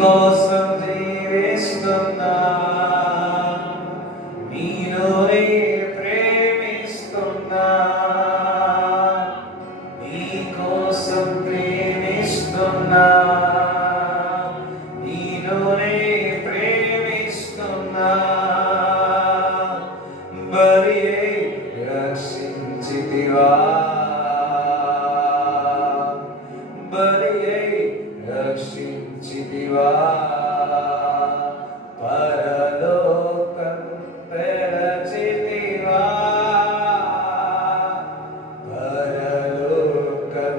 కోసం జీవిస్తున్నా, నీలోనే ప్రేమిస్తున్నా, నీ కోసం ప్రేమిస్తున్నా, నీలోనే ప్రేమిస్తున్నా. బలి రక్షించితివా, బలి రక్షించితివా, పరలోకం తెరచితివా, పరలోకం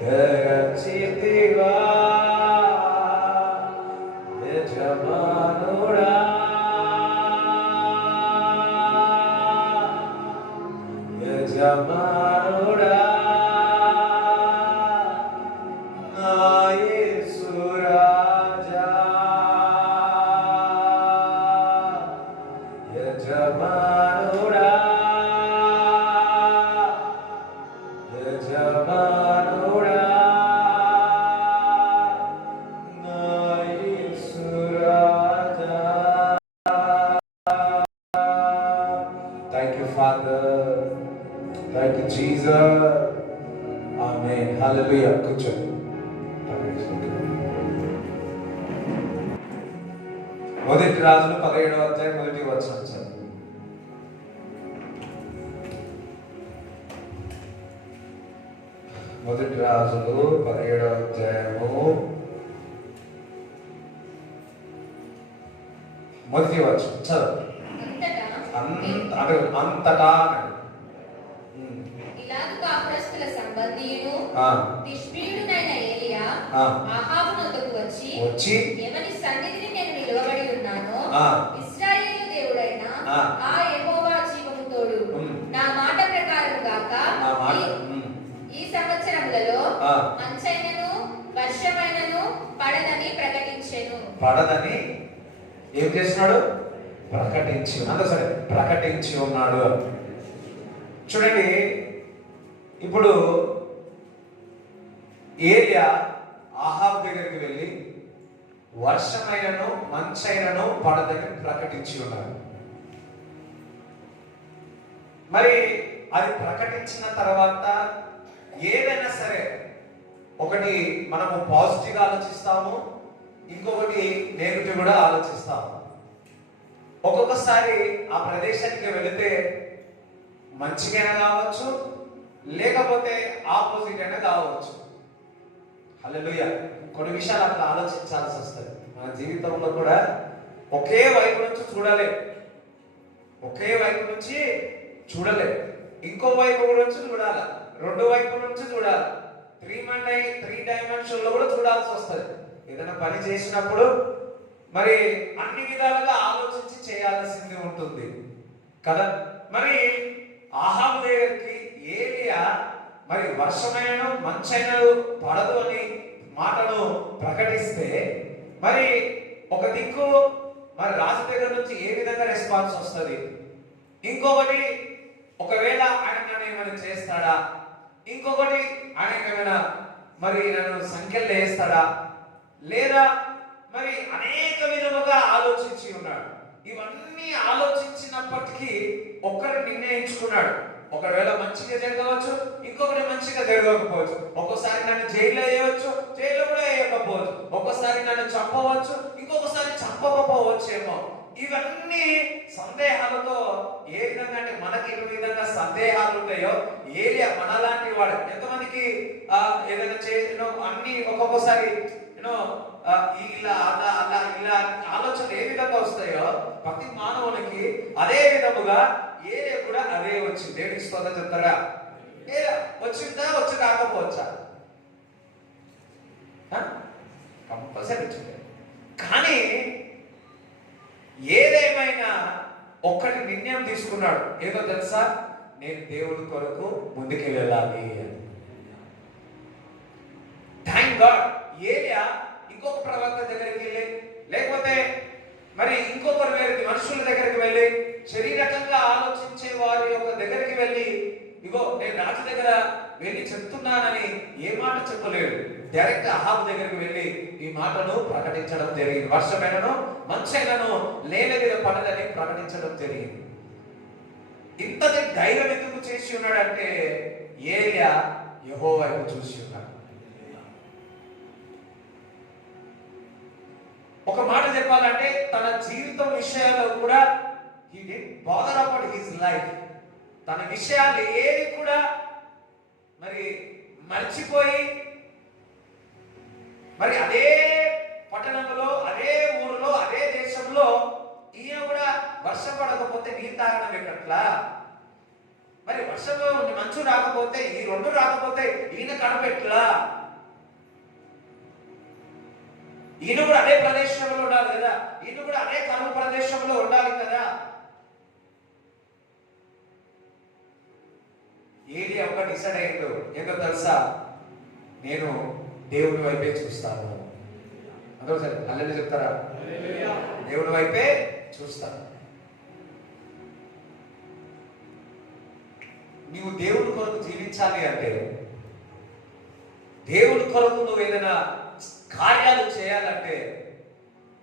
తెరచితివా. యజమానుడా, యజమానుడా, నా యేసు రాజా, యజమానుడా, యజమానుడా, నా యేసు రాజా. Thank you, Father. Thank you, Jesus. Amen. Hallelujah. కూర్చోండి. మొదటి రాజులు 17వ అధ్యాయం 1వ వచనం చదువు. మొదటి రాజులు 17వ అధ్యాయము 1వ వచనం చదువు. అంతటా ఇలాగు కాపురస్తుల సంబంధియును తిష్బీయుడైన ఏలియా అహాబు నొద్దకు వచ్చి ఎవని సన్నిధిని నేను నిలవబడి ఉన్నానో ఇశ్రాయేలు దేవుడైన ఆ యెహోవా జీవము తోడు, నా మాట ప్రకారం గాక ఈ సంవత్సరములలో మంచైనను వర్షమైనను పడదని ప్రకటించెను. పడదని ఏం చేస్తున్నాడు? ప్రకటించి. అంత సరే, ప్రకటించి ఉన్నాడు. చూడండి, ఇప్పుడు ఏలియా అహాబు దగ్గరికి వెళ్ళి వర్షమైనను మంచైనను పడదని ప్రకటించి ఉన్నాడు. మరి అది ప్రకటించిన తర్వాత ఏదైనా సరే, ఒకటి మనము పాజిటివ్ గా ఆలోచిస్తాము, ఇంకొకటి నెగిటివ్ కూడా ఆలోచిస్తాము. ఒక్కొక్కసారి ఆ ప్రదేశానికి వెళితే మంచిగైనా కావచ్చు, లేకపోతే ఆపోజిట్ అయినా కావచ్చు. హల్లెలూయా. కొన్ని విషయాలు అట్లా ఆలోచించాల్సి వస్తుంది. మన జీవితంలో కూడా ఒకే వైపు నుంచి చూడాలి, ఒకే వైపు నుంచి చూడలే, ఇంకో వైపు నుంచి చూడాలి, రెండు వైపు నుంచి చూడాలి, 3 డైమెన్షన్ లో కూడా చూడాల్సి వస్తుంది. ఏదైనా పని చేసినప్పుడు మరి అన్ని విధాలుగా ఆలోచించి చేయాల్సింది ఉంటుంది కదా. మరి అహాబు దగ్గరికి ఏలియా మరి వర్షమైనను మంచైనను పడదు అని మాటను ప్రకటిస్తే, మరి ఒక దిక్కు మరి రాజు దగ్గర నుంచి ఏ విధంగా రెస్పాన్స్ వస్తుంది, ఇంకొకటి ఒకవేళ ఆయన నన్ను ఏమైనా చేస్తాడా, ఇంకొకటి ఆయన ఏమైనా మరి నన్ను సంఖ్యలు వేస్తాడా, లేదా మరి అనేక విధముగా ఆలోచించి ఉన్నాడు. ఇవన్నీ ఆలోచించినప్పటికీ ఒక్కరు నిర్ణయించుకున్నాడు. ఒకవేళ మంచిగా జరగవచ్చు, ఇంకొకటి మంచిగా జరగకపోవచ్చు. ఒక్కోసారి నన్ను జైల్లో వేయవచ్చు, జైల్లో కూడా వేయకపోవచ్చు. ఒక్కోసారి నన్ను చంపవచ్చు, ఇంకొకసారి చంపకపోవచ్చేమో. ఇవన్నీ సందేహాలతో ఏ విధంగా అంటే మనకి ఏ విధంగా సందేహాలు ఉంటాయో, ఏలియా మనలాంటి వాడు. ఎంతమందికి ఏదైనా చేసినో అన్ని ఒక్కొక్కసారి ఇలా అలా అలా ఇలా ఆలోచన ఏ విధంగా వస్తాయో ప్రతి మానవునికి అదే విధముగా ఏలియా కూడా అదే వచ్చింది. దేవునికి స్తోత్రం చెప్తారా? వచ్చిందా, వచ్చి కాకపోవచ్చా? కంపల్సరీ వచ్చింది. కానీ ఏదేమైనా ఒక్కటి నిర్ణయం తీసుకున్నాడు. ఏదో తెలుసా? నేను దేవుడి కొరకు ముందుకు వెళ్ళాలి. Thank God. ఏలియా ఇంకొక ప్రవక్త దగ్గరికి వెళ్ళి, లేకపోతే మరి ఇంకొకరి దగ్గరికి, మనుషుల దగ్గరికి వెళ్ళి, శరీరకంగా ఆలోచించే వారి యొక్క దగ్గరికి వెళ్ళి, ఇగో నేను రాజు దగ్గర వెళ్ళి చెప్తున్నానని ఏ మాట చెప్పలేడు. డైరెక్ట్ అహాబు దగ్గరికి వెళ్ళి ఈ మాటను ప్రకటించడం జరిగింది. వర్షమైనను మంచైనను నేల మీద పడదని ప్రకటించడం జరిగింది. ఇంతటి ధైర్యం ఎందుకు చేసి ఉన్నాడంటే ఏలియా యెహోవా వైపు చూసి ఉన్నాడు. ఒక మాట చెప్పాలంటే తన జీవితం విషయాల్లో కూడా he didn't bother about his life. తన విషయాలు ఏవి కూడా మరి మర్చిపోయి మరి అదే పట్టణంలో, అదే ఊరిలో, అదే దేశంలో ఈయన కూడా వర్షం పడకపోతే నీరు తాగడం ఎక్కట్లా, మరి వర్షంలో మంచు రాకపోతే ఈ రెండు రాకపోతే ఈయన కడపెట్లా, ఈయన కూడా అదే ప్రదేశంలో ఉండాలి కదా, ఈయన కూడా అదే కరువు ప్రదేశంలో ఉండాలి కదా. ఏలియా ఒక డిసైడ్ అయ్యిండు, ఏంటో తెలుసా, నేను దేవుడి వైపే చూస్తాను. అందరూ సరే అల్లెలు చెప్తారా? దేవుడి వైపే చూస్తాను. నీవు దేవుడి కొరకు జీవించాలి అంటే, దేవుడి కొరకు నువ్వు ఏదైనా కార్యాలు చేయాలంటే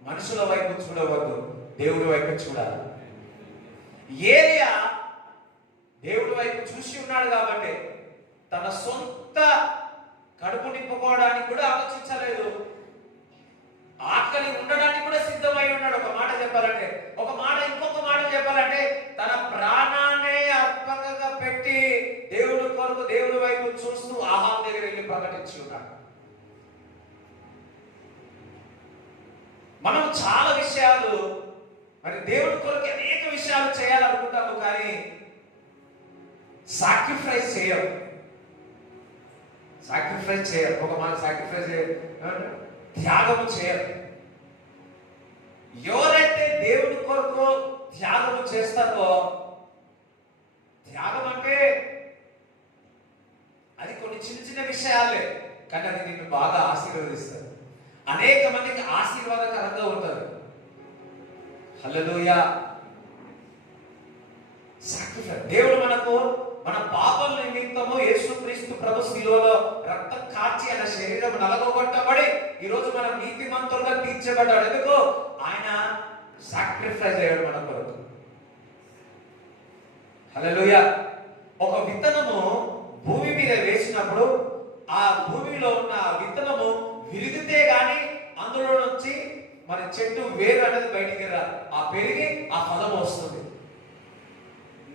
మనుషుల వైపు చూడవద్దు, దేవుడి వైపు చూడాలి. ఏలియా దేవుడి వైపు చూసి ఉన్నాడు కాబట్టి తన సొంత కడుపు నింపుకోవడానికి కూడా ఆలోచించలేదు, ఆకలి ఉండడానికి కూడా సిద్ధమై ఉన్నాడు. ఒక మాట చెప్పాలంటే, ఇంకొక మాట చెప్పాలంటే తన ప్రాణాన్ని అర్పణగా పెట్టి దేవుడి కొరకు దేవుడి వైపు చూస్తూ అహాబు దగ్గర వెళ్ళి ప్రకటించి ఉన్నాడు. మనం చాలా విషయాలు మరి దేవుడి కొరకు అనేక విషయాలు చేయాలనుకుంటాము, కానీ సాక్రిఫైస్ చేయం. ఒక మాట సాక్రిఫైస్ త్యాగము చేయరు. ఎవరైతే దేవుడి కొరకు త్యాగము చేస్తారో, త్యాగం అంటే అది కొన్ని చిన్న చిన్న విషయాలే, కానీ అది నిన్ను బాగా ఆశీర్వదిస్తారు, అనేక మందికి ఆశీర్వాదకరంగా ఉంటుంది. హల్లెలూయా. సాక్రిఫైస్. దేవుడు మనకు మన పాపల నిమిత్తము యేసుక్రీస్తు ప్రభు శిలువలో రక్తం కార్చి ఆయన శరీరం నలగొట్టబడి ఈరోజు మనం నీతిమంతులుగా తీర్చబడ్డాడు. ఎందుకు? ఆయన సాక్రిఫైస్ అయ్యాడు మన కొరకు. హల్లెలూయా. ఒక విత్తనము భూమి మీద వేసినప్పుడు ఆ భూమిలో ఉన్న విత్తనము విరిగితే గాని అందులో నుంచి మన చెట్టు వేరు అనేది బయటికి రాదు, ఆ పెరిగి ఆ ఫలం వస్తుంది.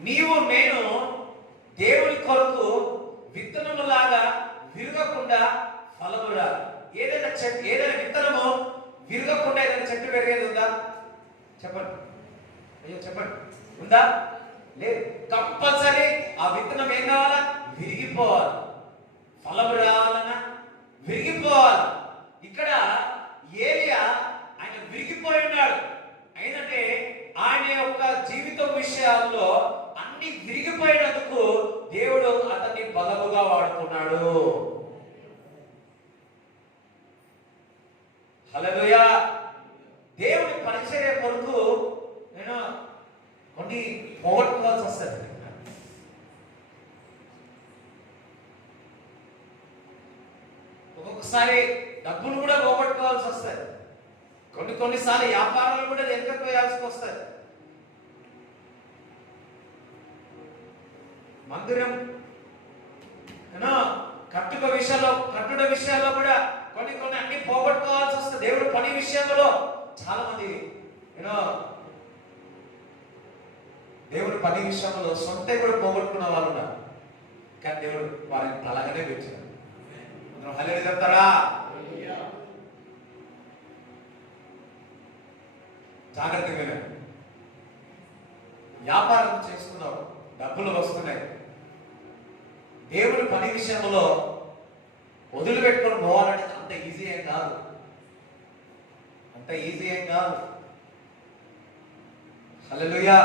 నీవు నేను దేవుని కొరకు విత్తనము లాగా విరగకుండా ఫలము రాదు. ఏదైనా విత్తనము విరగకుండా ఏదైనా చెట్టు పెరిగేది ఉందా? చెప్పండి, అయ్యో చెప్పండి, ఉందా? లేదు. కంపల్సరీ ఆ విత్తనం ఏం కావాలా? విరిగిపోవాలి. ఫలము రావాలన్నా విరిగిపోవాలి. ఇక్కడ ఏలియా ఆయన విరిగిపోయి ఉన్నాడు. అయినంటే ఆయన యొక్క జీవితం విషయాల్లో అన్ని విరిగిపోయినందుకు దేవుడు అతన్ని బలముగా వాడుకున్నాడు. హల్లెలూయా. దేవుడి పరిచర్య కొరకు నేను కొన్ని పోగొట్టుకోవాల్సి వస్తుంది. ఒక్కొక్కసారి డబ్బులు కూడా పోగొట్టుకోవాల్సి వస్తుంది. కొన్నిసార్లు వ్యాపారాలు కూడా ఎక్కకపోయాల్సి వస్తుంది. మందిరం కట్టుడ విషయాల్లో కూడా కొన్ని అన్ని పోగొట్టుకోవాల్సి వస్తుంది. దేవుడు పని విషయంలో చాలా మంది దేవుడు పని విషయంలో సొంత కూడా పోగొట్టుకున్న వాళ్ళు ఉన్నారు, కానీ దేవుడు వారిని తలగానే పెట్టాడు. హల్లెలూయా చెప్తారా? జాగ్రత్తగా వ్యాపారం చేస్తున్నావు, డబ్బులు వస్తున్నాయి, దేవుడి పని విషయంలో వదిలిపెట్టుకొని పోవాలంటే అంత ఈజీ ఏం కాదు. హల్లెలూయా.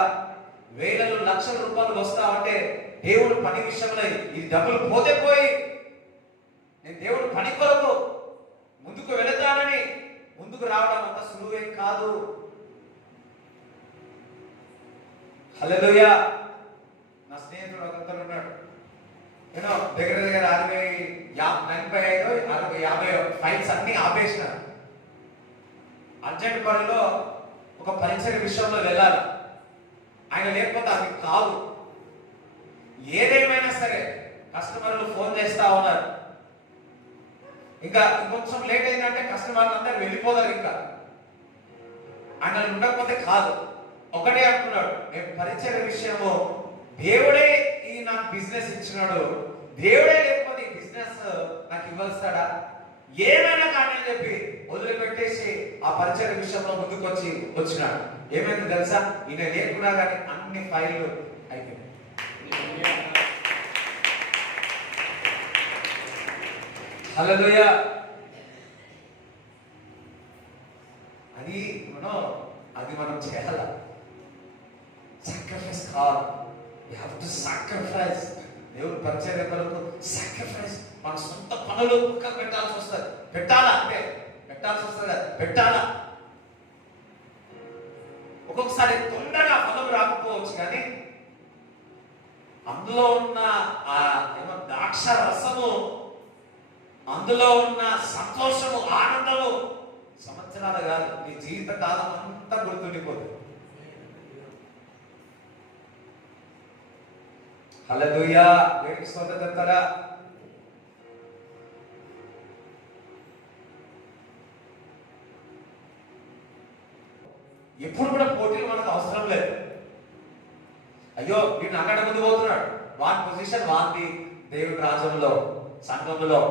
వేలలో లక్షల రూపాయలు వస్తావంటే దేవుడు పని విషయంలో ఈ డబ్బులు పోతే పోయి నేను దేవుడు పని కొరకు ముందుకు వెళతానని ముందుకు రావడం అంత సులువేం కాదు. హల్లెలూయా. నా స్నేహితుడు ఒకతను ఉన్నాడు, యూనో దగ్గర దగ్గర 45 ఫైల్స్ అన్ని ఆపేసిన. అర్జెంట్ పనిలో ఒక పరిచయ విషయంలో వెళ్ళాలి, ఆయన లేకపోతే అది కాదు. ఏదేమైనా సరే కస్టమర్లు ఫోన్ చేస్తా ఉన్నారు. ఇంకా కొంచెం లేట్ అయిందంటే కస్టమర్లు అందరూ వెళ్ళిపోతారు. ఇంకా ఆయన ఉండకపోతే కాదు. ఒకటే అంటున్నాడు, నేను పరిచయ విషయము దేవుడే ఈ నాకు బిజినెస్ ఇచ్చినాడు, దేవుడే లేకపోతే ఈ బిజినెస్ నాకు ఇవ్వస్తాడా, ఏమైనా కానీ అని చెప్పి వదిలిపెట్టేసి ఆ పరిచయ విషయంలో ముందుకు వచ్చినాడు. ఏమైంది తెలుసా, ఈయన లేకుండా కానీ అన్ని ఫైళ్ళు అయిపోయింది. హల్లెలూయా. అది మనం చేయాల. సాక్రిఫైస్ కావాలి. You have to sacrifice. దేవుడు పరిచర్య కొరకు సాక్రిఫైస్. మన సొంత పనులు పెట్టాల్సి వస్తుంది. పెట్టాలా అంటే పెట్టాల్సి వస్తుంది, పెట్టాలా. ఒక్కొక్కసారి తొందరగా ఫలం రాకపోవచ్చు, కానీ అందులో ఉన్న ఆ ద్రాక్ష రసము, అందులో ఉన్న సంతోషము, ఆనందము సంవత్సరాలు కాదు, నీ జీవిత కాలం అంతా గుర్తుండిపోతుంది. హల్లెలూయా. దేవునికి స్తోత్రం చెప్తారా? ఎప్పుడు కూడా పోటీలు మనకు అవసరం లేదు. అయ్యో వీడు నాకంటే ముందు పోతున్నాడు, వాని పొజిషన్ వాంది దేవుడి రాజ్యంలో, సంఘంలో.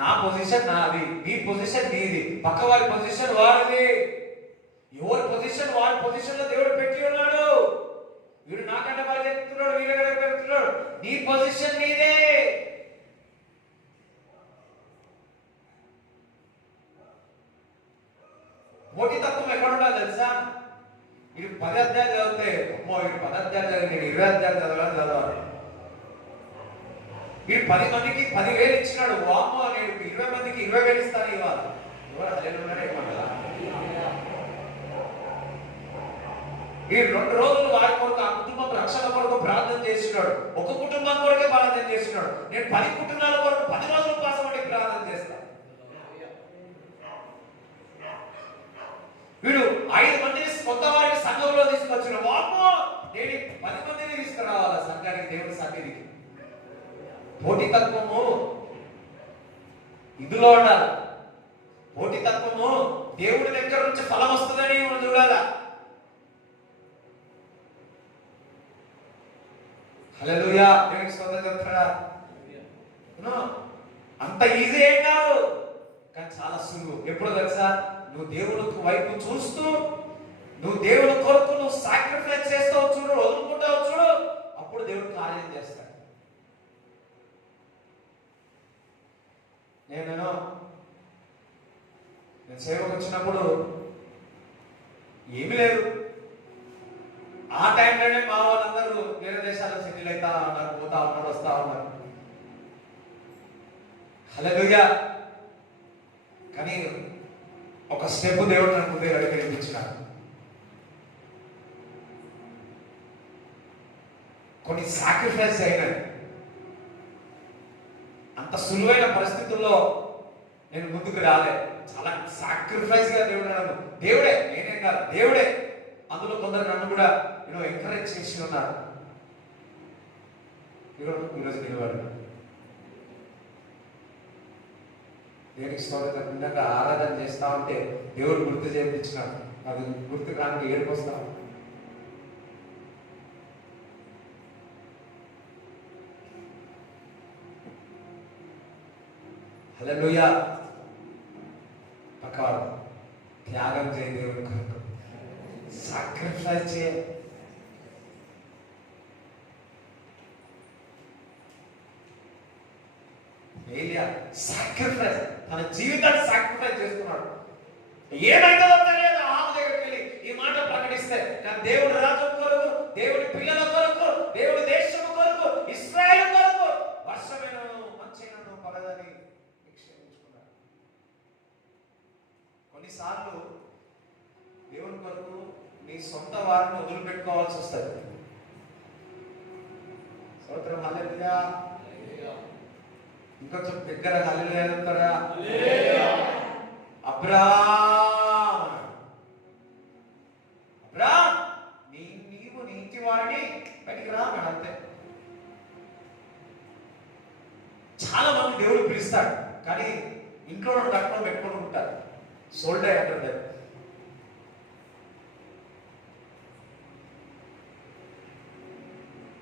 నా పొజిషన్ నాది, నీ పొజిషన్ నీది, పక్క వారి పొజిషన్ వాడిది. ఎవరి పొజిషన్ వారి పొజిషన్ లో దేవుడు పెట్టి ఉన్నాడు. వీడు నాకంటే పరిగెత్తుతున్నాడు, వీడకంటే పెడుతున్నాడు, నీ పొజిషన్ నీదే. పోటీ తత్వం ఎక్కడ ఉండాలి తెలుసా? వీడు 10 అధ్యాయాలు చదివితే, అమ్మో వీడు 10 అధ్యాయాలు చదివి నేను 20 అధ్యాయాలు చదవాలి. వీడు 10 మందికి 10,000 ఇచ్చినాడు. వామ్మో నేను 20 మందికి 20,000 ఇస్తాను ఇవాళ. ఎవరు హల్లెలూయా ఏమంటారా? ఈ 2 రోజులు వారి కొరకు, ఆ కుటుంబం రక్షణ కొరకు ప్రార్థన చేస్తున్నాడు. ఒక కుటుంబం కొరకే ప్రార్థన చేస్తున్నాడు. నేను 10 కుటుంబాల కొరకు 10 రోజులు కోసం ప్రార్థన చేస్తాను. వీడు 5 మందిని కొత్త వారిని సంఘంలో తీసుకొచ్చిన. వామ్మో నేను 10 మందిని తీసుకురావాలా సంఘానికి, దేవుడి సన్నిధికి. పోటీతత్వము ఇందులో ఉండాలి. పోటీతత్వము దేవుడి దగ్గర నుంచి ఫలం వస్తుందని మనం చూడాలా. హల్లెలూయా. దేవునికి స్తోత్రం చెప్తారా? అంత ఈజీ ఏం కాదు, కానీ చాలా సులువు. ఎప్పుడు తెలుసా? నువ్వు దేవుడి వైపు చూస్తూ, నువ్వు దేవుడి కొరకు నువ్వు సాక్రిఫైస్ చేస్తావు చూడు, వదులుకుంటావు చూడు, అప్పుడు దేవుడు కార్యం చేస్తాడు. నేను సేవకు వచ్చినప్పుడు ఏమీ లేదు. ఆ టైంలోనే మా వాళ్ళందరూ వేరే దేశాల్లో సెటిల్ అవుతా ఉన్నారు, పోతా ఉన్నారు, వస్తా ఉన్నారు. హల్లెలూయా. కానీ ఒక స్టెప్ దేవుడు నన్ను ముందే నడిపించినాడు. కొన్ని సాక్రిఫైస్ అయినాయి. అంత సులువైన పరిస్థితుల్లో నేను ముందుకు రాలే. చాలా సాక్రిఫైస్ గా దేవుడు నన్ను, దేవుడే, నేనేం కాదు, దేవుడే. అందులో కొందరు నన్ను కూడా ఎంకరేజ్ చేసి ఉన్నారు. ఈరోజు నిలబడి దేవునికి స్తోత్రం. నిజంగా ఆరాధన చేస్తా ఉంటే దేవుడు గుర్తు చేయించినాడు. అది గుర్తు కానికి ఏడుపు వస్తా. హల్లెలూయా. పక్కవాడు త్యాగం చేయ, దేవుని కొరకు సాక్రిఫైస్ చేయ. సాక్రిఫైస్, తన జీవితాన్ని సాక్రిఫైస్ చేస్తున్నాడు. ఏమైందో తెలియదు, ఆమె దగ్గరికి వెళ్ళి ఈ మాట ప్రకటిస్తే, కానీ దేవుడి రాజ్యం కొరకు, దేవుడి పిల్లల కొరకు, దేవుడి దేశం కొరకు, ఇశ్రాయేలు కొరకు వర్షమైనను మంచైనను పడదని నిక్షేపించుకున్నాడు. కొన్నిసార్లు దేవుని కొరకు నీ సొంత వారిని వదిలిపెట్టుకోవాల్సి వస్తుంది. స్తోత్రం. హల్లెలూయా. ఇంకొంచెం దగ్గర హల్లెలూయా అంటారా? అబ్రాహాము నీవు నీ ఇంటి వారిని బయటికి రా అన్నాడు అంతే. చాలా మంది దేవుడు పిలుస్తాడు, కానీ ఇంట్లో రక్తం పెట్టుకుని ఉంటారు. సోల్డే అంటారు.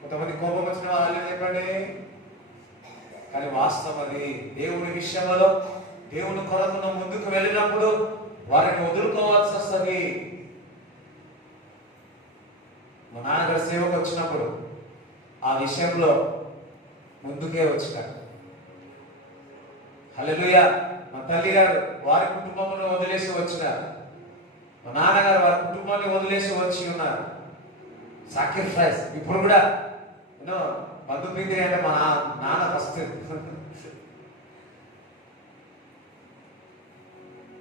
కొంతమంది కోపం వచ్చిన వాళ్ళు చెప్పండి, కానీ వాస్తవం అది. దేవుని విషయంలో దేవుని కొరకు ముందుకు వెళ్ళినప్పుడు వారిని వదులుకోవాల్సి వస్తుంది. మా నాన్నగారు సేవకు వచ్చినప్పుడు ఆ విషయంలో ముందుకే వచ్చినారు. హల్లెలూయా. మా తల్లి గారు వారి కుటుంబంలో వదిలేసి వచ్చినారు. మా నాన్నగారు వారి కుటుంబాన్ని వదిలేసి వచ్చి ఉన్నారు. సాక్రిఫైస్. ఇప్పుడు కూడా బంధు ప్రీతి అంటే మా నాన్న ఫస్ట్.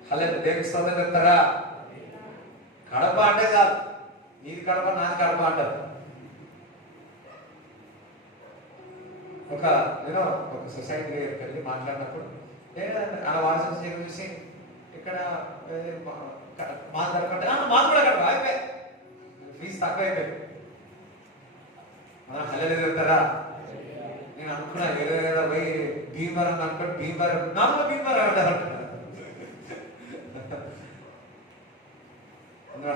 హల్లెలూయా. దేవుని స్తోత్రం చెప్తారా? కడప అంటే కాదు, నీది కడప నాది కడప అంటారు. నేను ఒక సొసైటీ వెళ్ళి మాట్లాడినప్పుడు అలా వాట్సాప్ చూసి ఇక్కడ మా కడప అంటే మాకు కూడా కడప అయిపోయి ఫీజు తక్కువ అయిపోయింది. హల్లెలూయా చెప్తారా? నేను అనుకున్నా ఏదో పోయి భీమవరం అనుకోండి, భీమవరం నాకు భీమవరం అంటారు.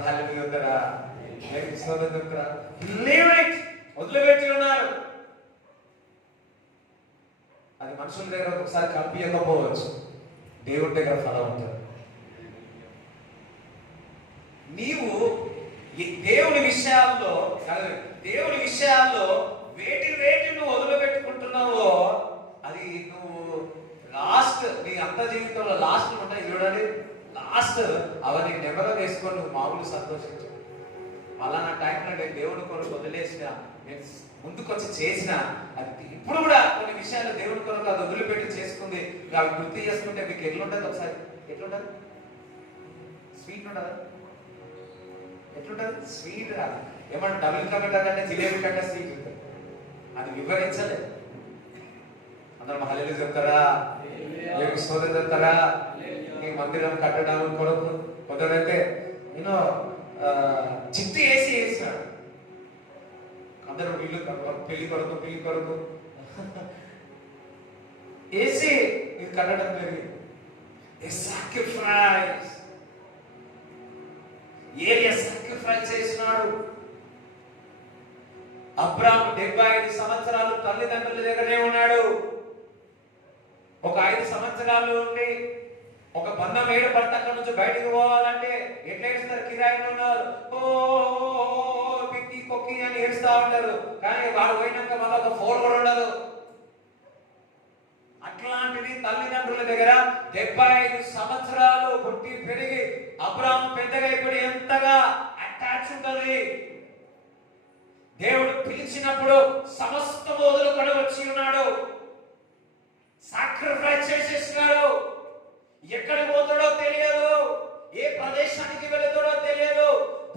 హల్లెలూయా చెప్తారా? చెప్తారా? వదిలిపెట్టి ఉన్నారు. అది మనుషుల దగ్గర ఒకసారి కనిపించకపోవచ్చు, దేవుడి దగ్గర ఫలం ఉంటుంది. నీవు దేవుని విషయాల్లో వేటి నువ్వు వదిలిపెట్టుకుంటున్నావో అది నువ్వు లాస్ట్ నీ అంత జీవితంలో లాస్ట్ ఉంటాయి చూడండి. లాస్ట్ అవన్నీ నెమరు వేసుకొని నువ్వు మామూలు సంతోషించు. మళ్ళా నా టైంలో నేను దేవుని కొరకు వదిలేసిన, నేను ముందుకు వచ్చి చేసిన, అది ఇప్పుడు కూడా కొన్ని విషయాలు దేవుని కొరకు అది వదిలిపెట్టి చేసుకుంది. అవి గుర్తు చేసుకుంటే మీకు ఎట్లుంటుంది? ఒకసారి ఎట్లుంటుంది? స్వీట్ ఉండదా? ఎట్లుంటుంది? స్వీట్ రాదు. ఏమన్నా డబుల్ కంటే జిలేబీ కంటే స్వీట్ ఉంటుంది. అది వివరించలేదు. అందరం హల్లెలూయా చెప్తారా? దేవునికి స్తోత్రం చెప్తారా? ఈ మందిరం కట్టడం కొరకు కొందరైతే నేను చిట్టి వేసినాడు. అందరూ వీళ్ళు పెళ్లి కొరకు వేసి ఇది కట్టడం జరిగింది. సాక్రిఫైస్. ఏలియా సాక్రిఫైస్ చేసినాడు. అబ్రాహాము 75 సంవత్సరాలు తల్లిదండ్రుల దగ్గరే ఉన్నాడు. ఒక 5 సంవత్సరాలు ఉండి ఒక బంధం ఏడుపడితే అక్కడ నుంచి బయటకు పోవాలంటే ఎట్లా ఏడుస్తారు? కిరాయిలో ఉన్నారు, ఓ పిక్కి కొక్కి అని ఏడుస్తా ఉంటారు. కానీ వాడు పోయినాక మళ్ళీ ఒక ఫోన్ కూడా ఉండదు. అట్లాంటిది తల్లిదండ్రుల దగ్గర 75 సంవత్సరాలు పుట్టి పెరిగి అబ్రాహాము పెద్దగా ఇప్పుడు ఎంతగా అటాచ్ ఉంటుంది. దేవుడు పిలిచినప్పుడు సమస్తం వదులుకొని వచ్చి ఉన్నాడు. సాక్రిఫైస్ చేసేసినాడు. ఎక్కడికి పోతాడో తెలియదు, ఏ ప్రదేశానికి వెళుతాడో తెలియదు,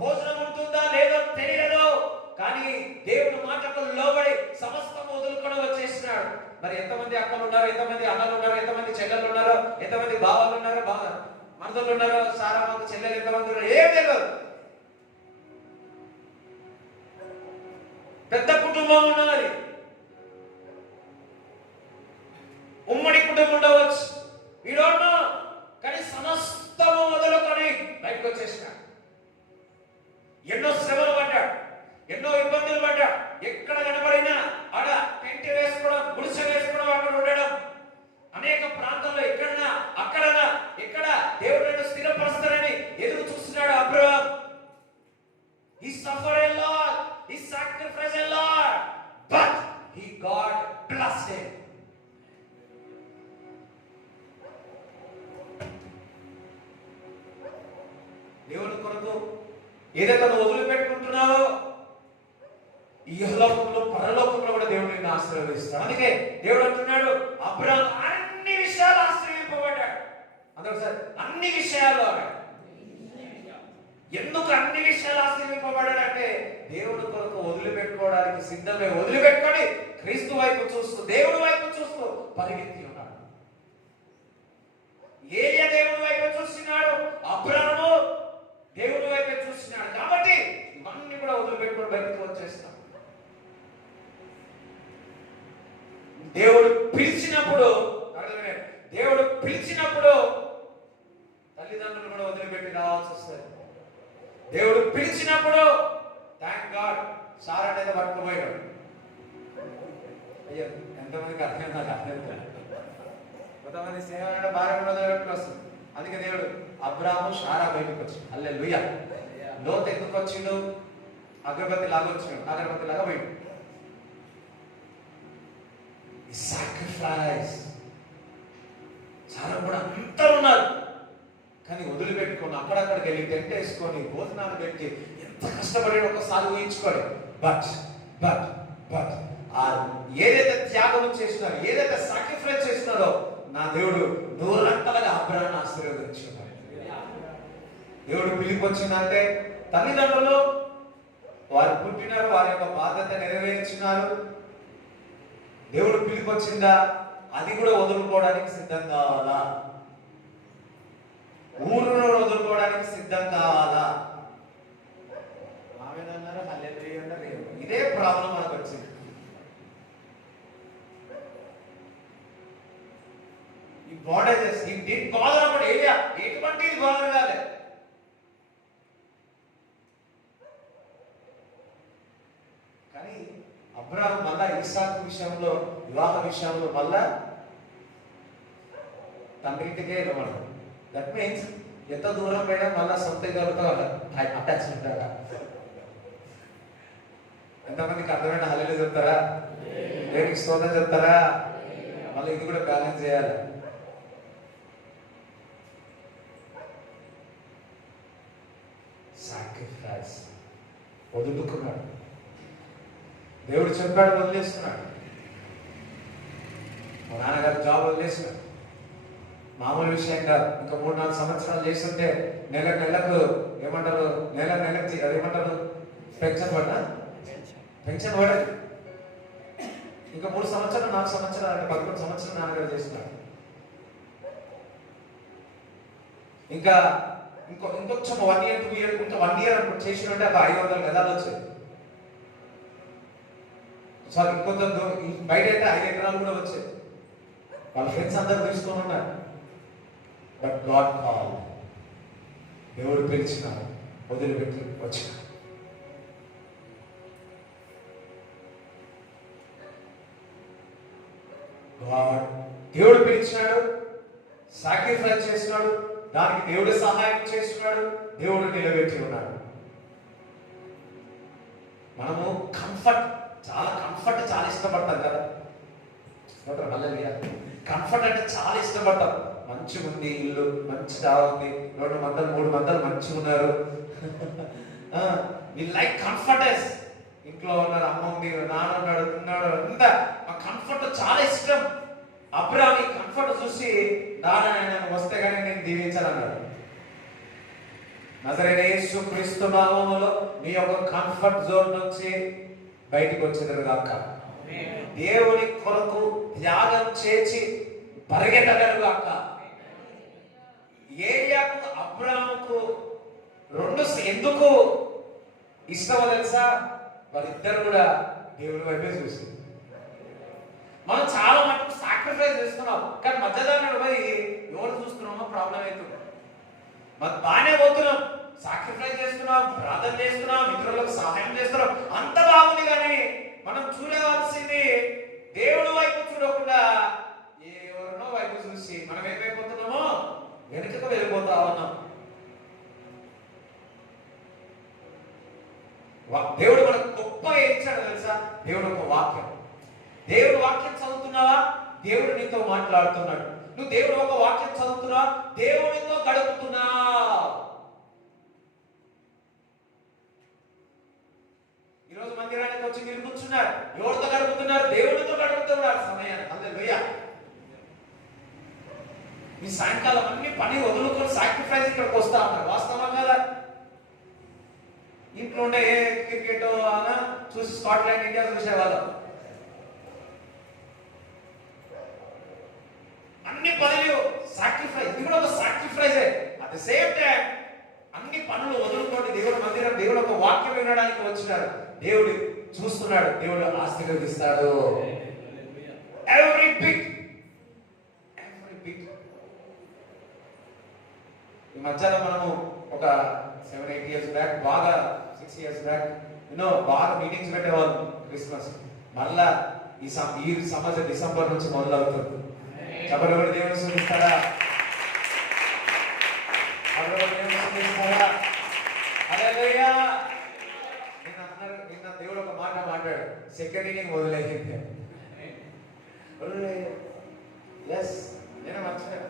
భోజనం ఉంటుందా లేదో తెలియదు. కానీ దేవుని మాటకు లోబడి సమస్తం వదులుకొని వచ్చేసినాడు. మరి ఎంతమంది అక్కలు ఉన్నారు, ఎంతమంది అన్నలు ఉన్నారు, ఎంతమంది చెల్లెలు ఉన్నారు, ఎంతమంది బావాలు ఉన్నారు, మనుషులు ఉన్నారు, సారామాకు చెల్లెలు ఎంతమంది ఉన్నారు ఏం తెలియదు. పెద్ద కుటుంబం ఉన్నది, ఉమ్మడి కుటుంబం ఉండవచ్చు, ఈ డోంట్ నో. కానీ సమస్తము వదులుకొని బయటకు వచ్చేసిన. ఎన్నో శ్రమలు పడ్డాడు, ఎన్నో ఇబ్బందులు పడ్డాడు. ఎక్కడ కనబడినా ఆడ టెంట్ వేసుకోవడం, గుడిసె వేసుకోవడం, అక్కడ ఉండడం. అనేక ప్రాంతాల్లో ఎక్కడన్నా అక్కడన్నా ఎక్కడ దేవుడు స్థిరపరుస్తారని ఎదురు చూస్తున్నాడు Abraham. He suffered a lot, he sacrificed a lot, but God blessed him. దేవుని కొరకు ఏదైతే నువ్వు వదిలిపెట్టుకుంటున్నావో ఇహలోకంలో పరలోకంలో కూడా దేవుడు నిన్ను ఆశీర్వదిస్తాడు. అందుకే దేవుడు అంటున్నాడు, అబ్రహాము అన్ని విషయాలు ఆశ్రయింపబడ్డాడు. అందరూ సార్ అన్ని విషయాల్లో ఎందుకు అన్ని విషయాలు ఆశ్రయింపబడ్డాడంటే దేవుడి కొరకు వదిలిపెట్టుకోవడానికి సిద్ధమే. వదిలిపెట్టుకొని క్రీస్తు వైపు చూస్తూ, దేవుడి వైపు చూస్తూ పరిగెత్తి ఉన్నాడు. ఏలియా దేవుడి వైపు చూస్తున్నాడు, అబ్రాహాము దేవుడి వైపు చూస్తున్నాడు. కాబట్టి ఇవన్నీ కూడా వదిలిపెట్టుకొని బయటకు వచ్చేస్తాం. దేవుడు పిలిచినప్పుడు తల్లిదండ్రులు కూడా వదిలిపెట్టి రావాల్సి వస్తుంది. దేవుడు పిలిచినప్పుడు థ్యాంక్ గాడ్ సార్ అనేది పట్టుకుపోయాడు. అయ్యో ఎంతమందికి అర్థం నాకు అర్థం కాదు. కొంతమంది సేవ భార్య కూడా వదిలిపెట్టుకు వస్తుంది. అందుకే దేవుడు అబ్రాహాము సారా బయటకు వచ్చింది. హల్లెలూయా. లోతు ఎందుకు వచ్చిండు? అగరబత్తి లాగా వచ్చిండు, అగరబత్తి లాగా పోయిండు. సాక్రిఫైస్. చాలా కూడా అంతా ఉన్నారు, కానీ వదిలిపెట్టుకొని అక్కడక్కడికి వెళ్ళి టెంట్ వేసుకొని భోజనాలు పెట్టి ఎంత కష్టపడి ఒకసారి ఊహించుకోండి. బట్ బట్ బట్ ఏదైతే త్యాగం చేస్తున్నారో, ఏదైతే సాక్రిఫైస్ చేస్తున్నారో నా దేవుడు నూరంతలుగా అబ్రాహామును ఆశీర్వదించాడు. దేవుడు పిలుపు వచ్చిందంటే తల్లిదండ్రులు వారు పుట్టినారు, వారి యొక్క బాధ్యత నెరవేర్చినారు. దేవుడు పిలుపు వచ్చిందా, అది కూడా వదులుకోవడానికి సిద్ధం కావాలా? ఊరును వదులుకోవడానికి సిద్ధం కావాలా? ఆమెదన్నారు, హల్లెలూయా అన్నారు. ఇదే ప్రాబ్లం మనకు వచ్చింది. ఈ బాండేజెస్ దీనికి బాధలు కూడా ఏరియా ఎటువంటి బాధలు కాలే. కానీ అబ్రాహాము మళ్ళా ఇస్సాకు విషయంలో, వివాహ విషయంలో మళ్ళా తండ్రింటికే ఇవ్వడం. దట్ మీన్స్ ఎంత దూరం పోయినా మళ్ళా సొంత గలుగుతా అటాచ్మెంట్. ఎంతమందికి అర్థమైన హల్లెలూయా చెప్తారా? దేవునికి స్తోత్రం చెప్తారా? మళ్ళీ ఇది కూడా బ్యాలెన్స్ చేయాలి. సాక్రిఫైస్. వదులుకున్నాడు. దేవుడు చెప్పాడు, వదిలేస్తున్నాడు. మా నాన్నగారు జాబ్ వదిలేస్తున్నాడు. మామూలు విషయం కాదు. ఇంకా 3-4 సంవత్సరాలు చేస్తుంటే నెలకు ఏమంటారు, నెలకి అదేమంటారు, పెన్షన్ పడదు. ఇంకా 3 సంవత్సరాలు 4 సంవత్సరాలు అంటే 11 సంవత్సరాలు నాన్నగారు చేస్తున్నాడు. ఇంకా ఇంకొంచెం 1 year 2 year ఇంకా 1 year చేసినట్టే ఒక 500 గదాలు వచ్చాయి. సారీ, ఇంకొంచెం బయట అయితే 5 ఎకరాలు కూడా వచ్చాయి. వాళ్ళ ఫ్రెండ్స్ అందరూ తీసుకొని ఉన్నారు. But God call. దేవుడు పిలిచిన వదిలిపెట్టి వచ్చిన. దేవుడు పిలిచినాడు, సాక్రిఫైస్ చేస్తున్నాడు, దానికి దేవుడు సహాయం చేస్తున్నాడు, దేవుడు నిలబెట్టి ఉన్నాడు. మనము కంఫర్ట్ చాలా ఇష్టపడతాం కదా. కంఫర్ట్ అంటే చాలా ఇష్టపడతాం. మంచిగా ఉంది ఇల్లు, మంచిగా ఉంది, 2 మందలు 3 మందలు మంచిగా ఉన్నారు. We like comforts. ఇంట్లో ఉన్నారు, అమ్మ ఉంది, నాన్న ఉన్నాడు, తిన్నాడు, అంతా ఆ కంఫర్ట్ చాలా ఇష్టం. అబ్రాహాము ఈ కంఫర్ట్ చూసి నాన్న వస్తే కానీ నేను దీవించాలన్నాడు. నజరేయుడైన యేసుక్రీస్తు నామములో మీ యొక్క కంఫర్ట్ జోన్ నుంచి బయటికి వచ్చేది కాక, దేవుని కొరకు త్యాగం చేసి పరిగెత్తగలుగాక. ఏలియాకు అబ్రాహాముకు 2 ఎందుకు ఇష్టమో తెలుసా? వాళ్ళిద్దరు కూడా దేవుని వైపే చూసి. మనం చాలా మటుకు సాక్రిఫైస్ చేస్తున్నాం, కానీ మధ్యదారుడు పోయి ఎవరు చూస్తున్నామో ప్రాబ్లం అవుతుంది. మనం బాగానే పోతున్నాం, సాక్రిఫైస్ చేస్తున్నాం, ప్రార్థన చేస్తున్నాం, ఇతరులకు సహాయం చేస్తున్నాం, అంత బాగుంది. కానీ మనం చూడవలసింది దేవుడి వైపు చూడకుండా ఎవరినో వైపు చూసి మనం ఏమైపోతున్నామో వెనుకకు వెళ్ళిపోతా ఉన్నాం. దేవుడు మనకు గొప్ప ఇచ్చాడు తెలుసా? దేవుడు ఒక వాక్యం. దేవుడు వాక్యం చదువుతున్నావా? దేవుడు నీతో మాట్లాడుతున్నాడు. నువ్వు దేవుడు ఒక వాక్యం చదువుతున్నావా? దేవుడితో గడుపుతున్నావు. ఈరోజు మందిరానికి వచ్చి మీరు కూర్చున్నారు, ఎవరితో గడుపుతున్నారు? దేవుడితో గడుపుతున్నారు సమయాన్ని. హల్లెలూయా. మీ సాయంకాలం అన్ని పని వదులుకొని సాక్రిఫైస్ ఇక్కడికి వస్తా ఉన్నారు. వాస్తవం కదా? ఇంట్లో ఉండే క్రికెట్ చూసి స్కాట్లాండ్ ఇండియా చూసేవాళ్ళం. అన్ని పనులు సాక్రిఫైస్, ఇది కూడా ఒక సాక్రిఫైసే. అట్ ద సేమ్ టైం అన్ని పనులు వదులుకోండి దేవుడు మందిరం, దేవుడు ఒక వాక్యం వినడానికి వచ్చినారు. దేవుడు చూస్తున్నాడు, దేవుడు ఆశీర్వదిస్తాడు. Every bit. ఈ మధ్యలో మనము ఒక 7-8 years బ్యాక్, బాగా 6 years బ్యాక్ బాగా మీటింగ్స్ పెట్టేవాళ్ళు క్రిస్మస్. మళ్ళా ఈ సంవత్సరం డిసెంబర్ నుంచి మొదలవుతుంది. చెప్పబడి దేవుని సూచిస్తారా? నిన్న దేవుడు ఒక మాట మాట్లాడు, సెకండ్ ఇన్నింగ్ మొదలైంది. నేను మర్చిపోయాను.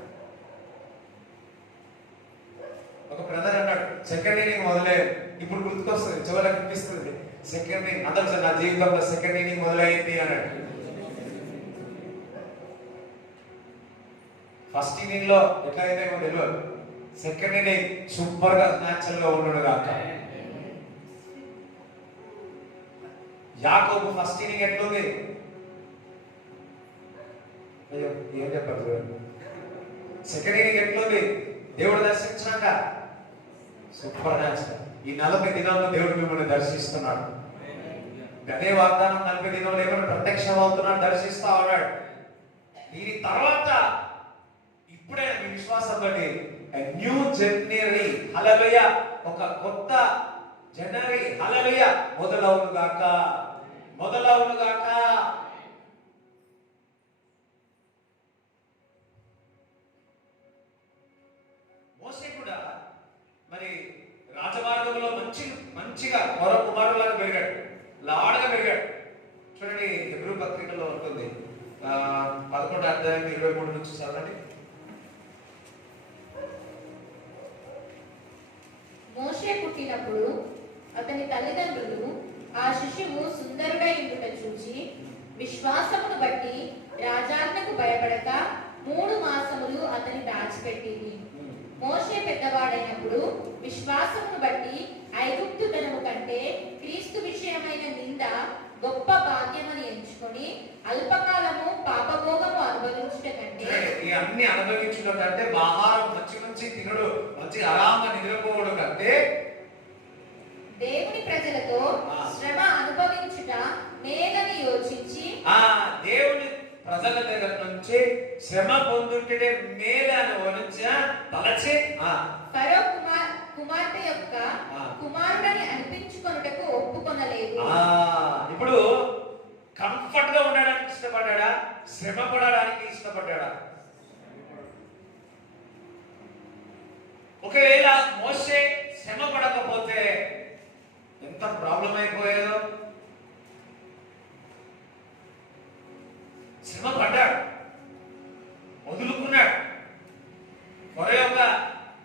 ఒక బ్రదర్ అన్నాడు సెకండ్ ఇన్నింగ్ మొదలయ్యేది. ఇప్పుడు గుర్తుకొస్తుంది, చివరికి అనిపిస్తుంది సెకండ్ ఇన్నింగ్. అందరూ సార్ నా జీవితంలో సెకండ్ ఇన్నింగ్ మొదలైంది అన్నాడు. ఫస్ట్ ఇన్నింగ్ లో ఎట్లయితే తెలియదు, సెకండ్ ఇన్నింగ్ సూపర్ గా న్యాచురల్ గా ఉన్నాడు కాక. యాకోబు ఫస్ట్ ఇన్నింగ్ ఎట్లుంది? అయ్యో ఏం చెప్పారు? సెకండ్ ఇన్నింగ్ ఎట్లుంది? దేవుడు దర్శించాక సూపర్ న్యాచురల్. ఈ 40 దినాల్లో దేవుడు మిమ్మల్ని దర్శిస్తున్నాడు. అదే వాగ్దానం 40 దినాలు ఏమైనా ప్రత్యక్షం అవుతున్నాడు, దర్శిస్తా ఉన్నాడు. దీని తర్వాత ఇప్పుడే మీ విశ్వాసం బట్టి న్యూ జనవరి, హల్లెలూయా, ఒక కొత్త జనవరి, హల్లెలూయా, మొదలవును గాక, మొదలవును గాక. మోసే కూడా మరి రాజమార్గంలో మంచిగా మరో కుమారులాగా పెరిగాడు, లాడగా పెరిగాడు. చూడండి హెబ్రీ పత్రికలో ఉంటుంది 11:23 నుంచి చదవండి. మోషే పుట్టినప్పుడు అతని తల్లిదండ్రులు ఆ శిశువు సుందరుడై ఉండుట చూచి విశ్వాసమును బట్టి రాజాజ్ఞకు భయపడక 3 మాసములు అతని దాచిపెట్టింది. మోషే పెద్దవాడైనప్పుడు విశ్వాసమును బట్టి ఐగుప్తు ధనము కంటే క్రీస్తు విషయమైన నింద గొప్ప భాగ్యమని ఎంచుకొని అల్పకాలము పాపభోగము అనుభవించుట కంటే, ఈ అన్ని అనుభవించడం కంటే, ఆహారం మంచి తినడు, మంచి ఆరాంగా నిద్రపోవడం కంటే దేవుని ప్రజలతో శ్రమ అనుభవించుట మేలని యోచించి, దేవుని ప్రజల దగ్గర నుంచి శ్రమ పొందుంటే మేలు అని తలచి ఫరో కుమార్తె యొక్క కుమారుడని అనిపించుకొనుటకు ఒప్పుకొనలేదు. ఇప్పుడు కంఫర్ట్ గా ఉండడానికి ఇష్టపడ్డా, శ్రమ పడడానికి ఇష్టపడ్డా? ఒకవేళ మోషే శ్రమ పడకపోతే ఎంత ప్రాబ్లం అయిపోయేదో. శ్రమ పడ్డాడు, వదులుకున్నాడు. మరో యొక్క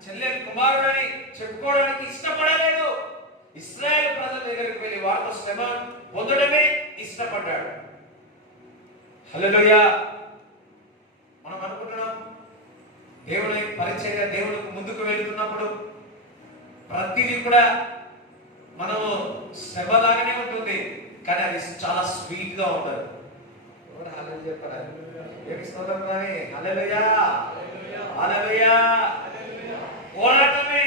చెల్లెలు కుమారుడని చెప్పుకోవడానికి ఇష్టపడలేదు. ఇశ్రాయేలు ప్రజల దగ్గరికి వెళ్ళి వారితో శ్రమ పొందడమే ఇష్టపడ్డాడు. హల్లెలూయా. మనం అనుకుంటున్నాం దేవుని పరిచర్య, దేవునికి ముందుకు వెళ్తున్నప్పుడు ప్రతిదీ కూడా మనము శ్రమలాగానే ఉంటుంది, కానీ అది చాలా స్వీట్ గా ఉంటుంది. హల్లెలూయా చెప్పాలి, ఏమి స్తోత్రం కానీ. హల్లెలూయా, హల్లెలూయా. పోరాటమే,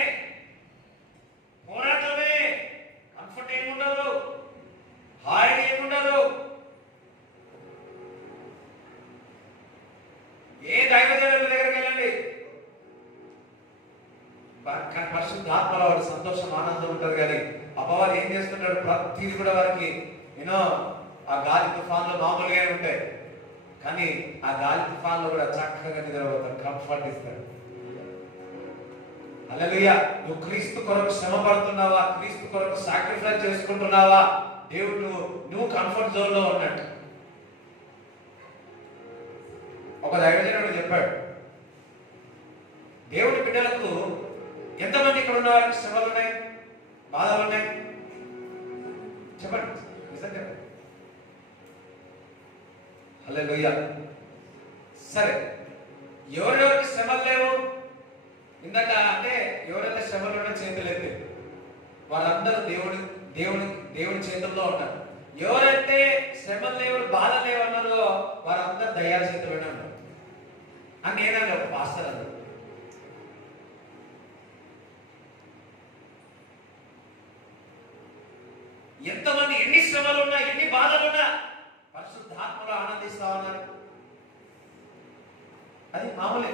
పోరాటమే. కంఫర్ట్ ఏముండదు, హాయిగా ఏముండదు. ఏ దైవజనుల దగ్గరికి వెళ్ళండి, పరిశుద్ధాత్మలో వాడు సంతోషం, ఆనందం ఉంటుంది. కానీ అపవాది ఏం చేస్తుంటాడు, ప్రతిదీ కూడా వారికి ఆ గాలి తుఫాన్లో మామూలుగానే ఉంటాయి, కానీ ఆ గాలి తుఫాన్లో కూడా చక్కగా నిద్రపోతాడు, కంఫర్ట్ ఇస్తాడు. హల్లెలూయా. నువ్వు క్రీస్తు కొరకు శ్రమ పడుతున్నావా, క్రీస్తు కొరకు సాక్రిఫైస్ చేసుకుంటున్నావా, దేవుడు నువ్వు కంఫర్ట్ జోన్ లో ఉన్నట్టు. ఒక దైవజనుడు చెప్పాడు, దేవుడి బిడ్డలకు ఎంతమంది ఇక్కడ ఉన్న వారికి శ్రమలు ఉన్నాయి, బాధలు ఉన్నాయి? చెప్పండి, నిజం చెప్పండి. హల్లెలూయా. సరే, ఎవరెవరికి శ్రమలు లేవు? ఇందాక అంటే ఎవరైతే శ్రమలు ఉన్నా చేతులు ఎత్తి, వాళ్ళందరూ దేవుడి చేతుల్లో ఉన్నారు. ఎవరైతే శ్రమలు లేవు బాధలు లేవన్నారో వారందరూ దయ్యాల చేతిలోనే ఉన్నారు అని నేనన్నా ఒక పాస్టర్ అన్నారు. ఎంతమంది ఎన్ని శ్రమలు ఉన్నా ఎన్ని బాధలున్నా పరిశుద్ధాత్మలో ఆనందిస్తా ఉన్నారు. అది మామూలే.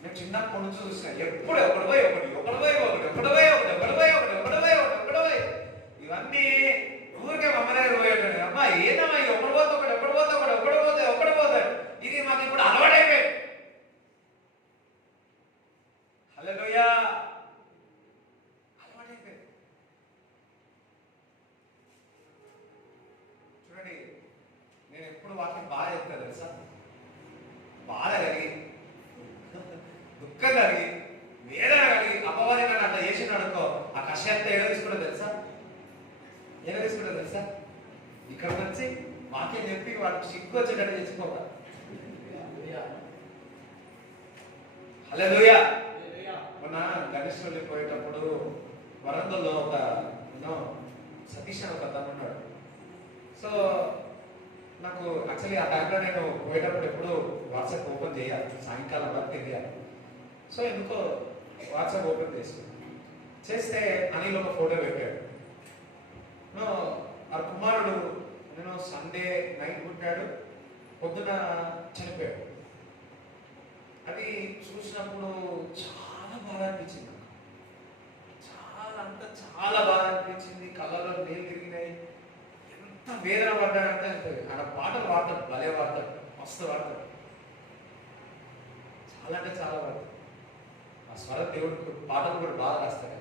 నేను చిన్నప్పటి నుంచి చూసిన ఎప్పుడు ఒకటి పోయి ఒకటి ఇవన్నీ ఊరికే మమ్మల్ని పోయాడు. అమ్మా ఏదమ్మా ఇది ఒకటి పోతాడు. ఇది మాకు ఇప్పుడు అలవాటైపోయింది. హల్లెలూయా, అలవాటైపోయింది. చూడండి, నేను ఎప్పుడు వాటిని బాగా చెప్తాను తెలుసా. బాధ కలిగి దుఃఖం కలిగి వేదన కలిగి అపవాది నన్ను అట్లా చేసిన అనుకో, ఆ కష్టాన్ని ఏదో తీసుకుంటా తెలుసా. ఇక్కడ నుంచి వాక్యం చెప్పి వాడికి సిగ్గు వచ్చేటట్టు తెచ్చుకోవాలి. హల్లెలూయా. మొన్న గణేష్ వెళ్ళిపోయేటప్పుడు వరంగల్లో ఒక సతీష్ అని ఒక అతను ఉన్నాడు. సో నాకు యాక్చువల్లీ ఆ టైంలో నేను పోయేటప్పుడు ఎప్పుడు వాట్సాప్ ఓపెన్ చేయాలి, సాయంకాలం వరకు తెలియాలి. సో ఎందుకో వాట్సాప్ ఓపెన్ చేస్తే అనిల్ ఒక ఫోటో పెట్టాడు. ఆ కుమారుడు నేను సండే నైట్ పుట్టాడు, పొద్దున చనిపోయాడు. అది చూసినప్పుడు చాలా బాధ అనిపించింది. చాలా బాధ అనిపించింది. కళ్ళలో నీళ్ళు తిరిగినాయి. ఎంత వేదన పడ్డాడంటే ఆయన పాటలు పాడతాడు, భలే పాడతాడు, మస్తు పాడతాడు. చాలా అంటే చాలా పాడతాడు. ఆ స్వర దేవుడికి పాటలు కూడా బాగా రాస్తాడు.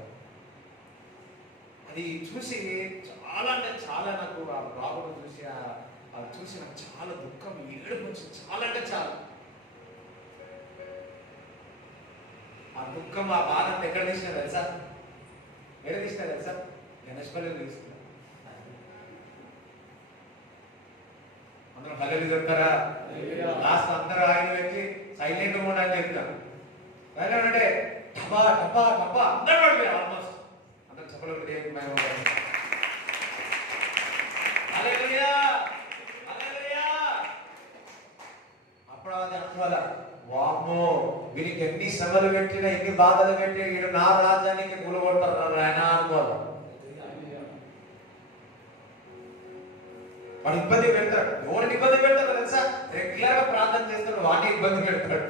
అది చూసి చాలా అంటే చాలా నాకు ఆ బాబును చూసి అది చూసి నాకు చాలా దుఃఖం, ఏడుపు వచ్చింది. చాలా అంటే చాలా ఆ దుఃఖం, ఆ బాధ ఎక్కడ తీసినా తెలుసా? గణేష్పల్లి తీసుకున్నా. అందరూ హల్లెలూయా చెప్తారా? లాస్ట్ అందరూ ఆయన పెట్టి సైలెంట్ మోడ్ అని చెప్తాం. సైలెంట్ అంటే టపా టపా టపా అందరూ పడిపోయారు. ఆల్మోస్ట్ అందరూ చెప్పలు అప్పుడు అది అనుకోవాలా, వామ్మో వీరికి ఎన్ని శ్రమలు పెట్టినా ఎన్ని బాధలు పెట్టి వీడు నా రాజ్యానికి కూలగొడతారు ఆయన అనుకోవాలి. వాడు ఇబ్బంది పెడతాడు. ఎవరిని ఇబ్బంది పెడతాడు తెలుసా? రెగ్యులర్ గా ప్రార్థన చేస్తాడు, వాటిని ఇబ్బంది పెడతాడు.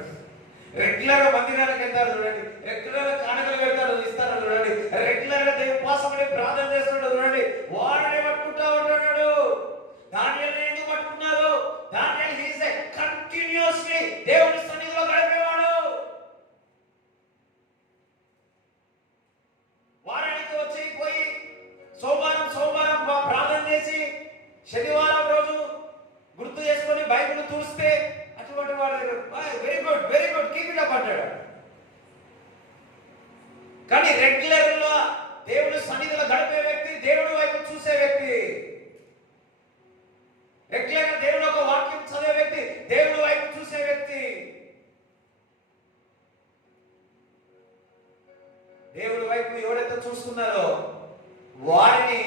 రెగ్యులర్ గా మందిరానికి వెళ్తాడు చూడండి, రెగ్యులర్ గా కానుకలు పెడతాడు ఇస్తాడు చూడండి, రెగ్యులర్ గా ఉపవాసం ప్రార్థన చేస్తాడు చూడండి, వాడిని పట్టుకుంటా ఉంటాడు. దానియేలు ఎందుకు పట్టుకున్నారు? దానియేలు హి ఈస్ కంటిన్యూస్లీ దేవుని సన్నిధిలో గడిపేవాడు. వారానికి వచ్చి పోయి సోమవారం ప్రార్థన చేసి శనివారం రోజు గుర్తు చేసుకొని బైబిల్ చూస్తే అటువంటి వాడు very good keep it up అంటాడు. కానీ రెగ్యులర్ గా దేవుడి సన్నిధిలో గడిపే వ్యక్తి, దేవుడి వైపు చూసే వ్యక్తి, రెగ్యులర్ గా దేవుడు ఒక వాక్యం చదివే వ్యక్తి, దేవుడి వైపు చూసే వ్యక్తి, దేవుడి వైపు ఎవరైతే చూస్తున్నారో వారిని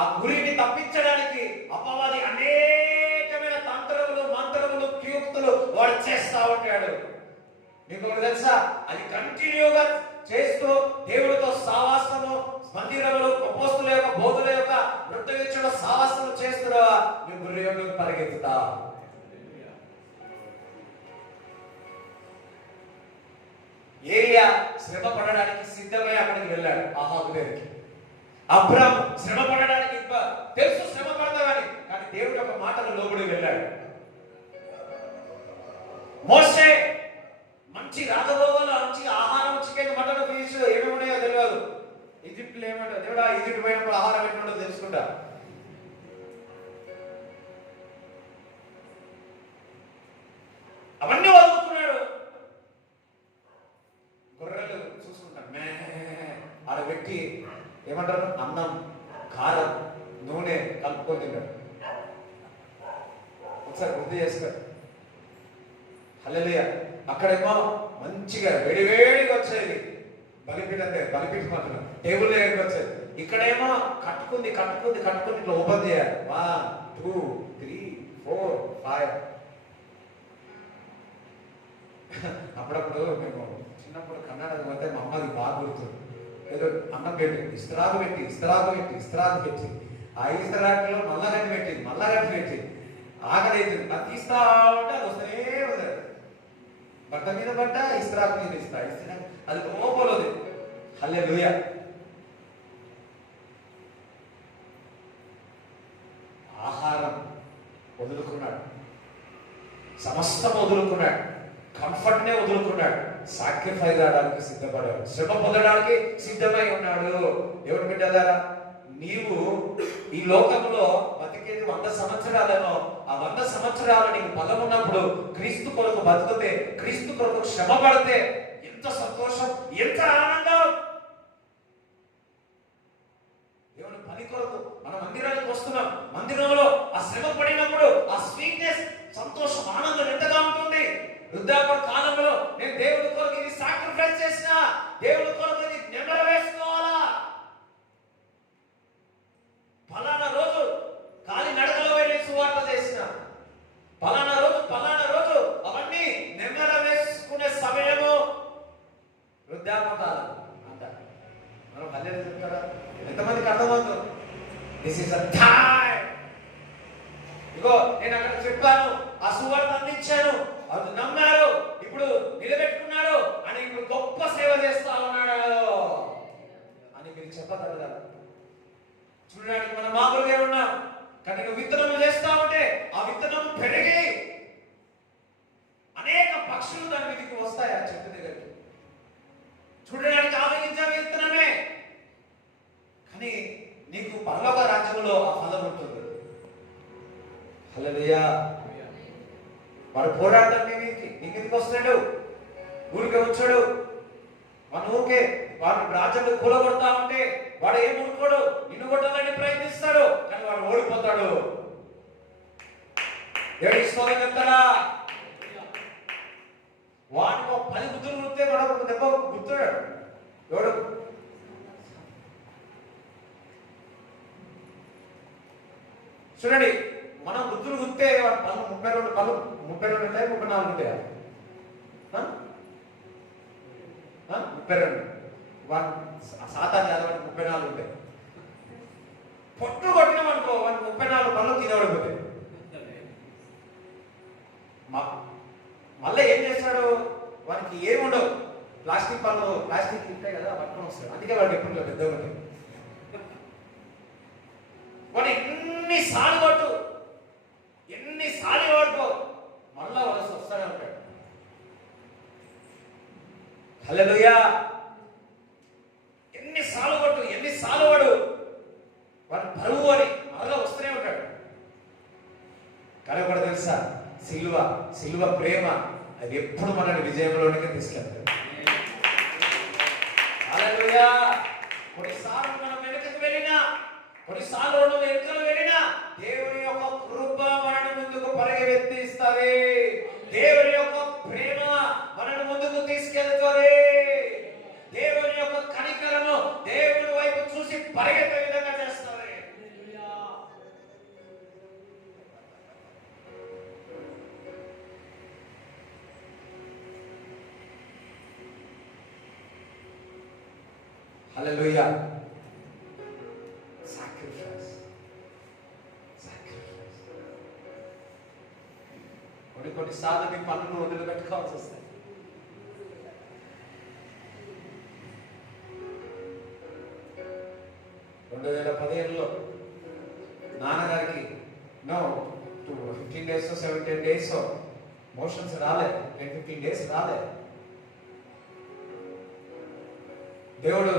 ఆ గురిని తప్పించడానికి అపవాది అనేకమైన తంత్రములు మంత్రములు క్యూక్తులు వాడు చేస్తా ఉంటాడు. మీకు ఒకటి తెలుసా? అది కంటిన్యూగా చేస్తూ దేవుడితో సావాసము, మందిరములు అపోస్తుల యొక్క బోధుల యొక్క వృత్తవిచ్చుల సావాసము చేస్తున్నా నీ గుర్రెలోకి పరిగెత్తుతా. ఏలియా శ్రమ పడడానికి సిద్ధమై అక్కడికి వెళ్ళాడు ఆహాబు దగ్గరికి. అబ్రాము శ్రమ పడడానికి తెలుసు శ్రమ పడతామని, కానీ దేవుడి యొక్క మాటలు లోబడి వెళ్ళాడు. మోషే మంచి రాజభోగాలు, మంచి ఆహారం, చికెన్, మటన్, ఫిష్ ఏమేమి ఉన్నాయో తెలియదు. ఈజిప్ట్లో ఏమంటారు? దేవుడా ఈజిప్ట్ పోయినప్పుడు ఆహారం ఎట్లుండో తెలుసుకుంటా. అవన్నీ వదులుకున్నాడు. గొర్రెలు చూసుకుంటాడు, మే ఆడ పెట్టి ఏమంటారు, అన్నం, కారం, నూనె కలుపుకొని తిన్నాడు. ఒకసారి గుర్తు చేసుకోండి. హల్లెలూయా. అక్కడేమో మంచిగా వేడివేడిగా వచ్చేది బలిపీఠం, బలిపీఠం అంటున్నాం, టేబుల్ దగ్గరికి వచ్చేది ఇక్కడేమో కట్టుకుంది ఇట్లా ఓపెన్ చేయాలి. 1 2 3 4 5. అప్పుడప్పుడు మేము చిన్నప్పుడు కన్నడకు పోతే మా అమ్మకి బాగా గుర్తుంది. ఏదో అన్నం పెట్టి ఇస్తరాకు పెట్టి ఆ ఇస్తరాకులో మల్లగడ్డి పెట్టి ఆకలి అవుతుంది. అది తీస్తా ఉంటే అది వస్తూనే ఉంది. బట్ట మీద బట్ట ఇస్తరాకు మీద ఇస్తా అది లోపలది. హల్లెలూయా. ఆహారం వదులుకున్నాడు, సమస్తం వదులుకున్నాడు, కంఫర్ట్ నే వదులుకున్నాడు, సాక్రిఫైస్ అవడానికి సిద్ధపడాడు, శ్రమ పొందడానికి సిద్ధమై ఉన్నాడు. ఎవరు బిడ్డలారా, నీవు ఈ లోకంలో బతికేది 100 సంవత్సరాలను, ఆ 100 సంవత్సరాలు నీకు బలం ఉన్నప్పుడు క్రీస్తు కొరకు బతికితే, క్రీస్తు కొరకు శ్రమ పడితే ఎంత సంతోషం, ఎంత ఆనందం. దేవుని పని కొరకు మన మందిరానికి వస్తున్నాం. మందిరంలో ఆ శ్రమ పడినప్పుడు ఆ స్వీట్నెస్, సంతోషం, ఆనందం ఎంతగా ఉంటుంది. వృద్ధాపన కాలంలో నేను దేవుడి కొరకు ఇది సాక్రిఫైస్ చేసిన, దేవుడి కొరకు ఇది నెమరు వేసుకోవాలా. ఫలానా రోజు కాలి నడకలో వెళ్ళి సువార్త చేసిన, ఫలానా రోజు అవన్నీ నెమర వేసుకునే సమయము వృద్ధాపన కాలం అంటారు. మనం హల్లెలూయా చెప్తారా? ఎంతమందికి అర్థమవుతుంది? This is a time. ఇగో నేను అక్కడ చెప్పాను, ఆ సువార్త అందించాను, అది నమ్మారు, ఇప్పుడు నిలబెట్టుకున్నాడు అని, ఇప్పుడు గొప్ప సేవ చేస్తా ఉన్నాడు అని మీరు చెప్పగలగాలి. చూడడానికి మనం మామూలుగా ఉన్నాం, కానీ నువ్వు విత్తనం చేస్తా ఉంటే ఆ విత్తనం పెరిగి అనేక పక్షులు దాని మీదకి వస్తాయి ఆ చెట్టు దగ్గరికి. చూడడానికి ఆవగించే విత్తనమే, కానీ నీకు పరలోక రాజ్యంలో ఆ ఫలం ఉంటుంది. హల్లెలూయా. వాడు పోరాడతాడు, నీకు వస్తున్నాడు, ఊరికే వచ్చాడు. మన ఊరికే వాడు రాజ్యాన్ని కూలగొడతా ఉంటే వాడు ఏం ఊరుకోడు, నిన్ను కొట్టాలని ప్రయత్నిస్తాడు, కానీ వాడు ఓడిపోతాడు. ఏడిస్తోంది చెప్తారా? వాడికి ఒక 10 గుర్తులు గుర్తే వాడు ఒక దెబ్బ గుర్తాడు. ఎవడు చూడండి, మనం గుర్తులు గుర్తే వాడు 32 పళ్ళు 32 ఉంటాయి, 34 ఉంటాయా? 32. వాడు సాతాన్ని చదవడానికి 34 ఉంటాయి. పొట్టు కొట్టినాం అనుకో, వాడికి 34 పళ్ళు కింద పడిపోతాయి. మళ్ళీ ఏం చేస్తాడు, వానికి ఏముండవు, ప్లాస్టిక్ పళ్ళు, ప్లాస్టిక్ ఉంటాయి కదా, పట్టుకొని వస్తాడు. అందుకే వాడికి ఎప్పుడు పెద్దగా ఉంటాయి. వాడు ఎన్నిసార్లు కొట్టు మళ్ళా వలస వస్తానే ఉంటాడు. హల్లెలూయా. ఎన్నిసార్లు కొట్టు, ఎన్నిసార్లు వాడు బరువు అని మళ్ళా వస్తూనే ఉంటాడు. కానీ ఒకటి తెలుసా, సిలువ ప్రేమ అది ఎప్పుడు మనల్ని విజయంలోనికి తీసుకెళ్తాడు. హల్లెలూయా. కొన్నిసార్లు మనం వెనుకకు వెళ్ళినా, కొన్నిసార్లు మనం వెనుకలు వెళ్ళినా, దేవుని యొక్క కృప మనల్ని ముందుకు పరిగెత్తిస్తుంది. దేవుని యొక్క ప్రేమ మనల్ని ముందుకు తీసుకెళ్తుంది. దేవుని యొక్క కనికరము దేవుని వైపు చూసి పరిగెత్తే విధంగా చేస్తుంది. హల్లెలూయా. కొన్నిసార్లు మీ పనులు వదిలిపెట్టుకోవాల్సి వస్తాయి. రెండు 2015లో నాన్నగారికి 15 days 17 days మోషన్స్ రాలేదు, 15 days రాలేదు. దేవుడు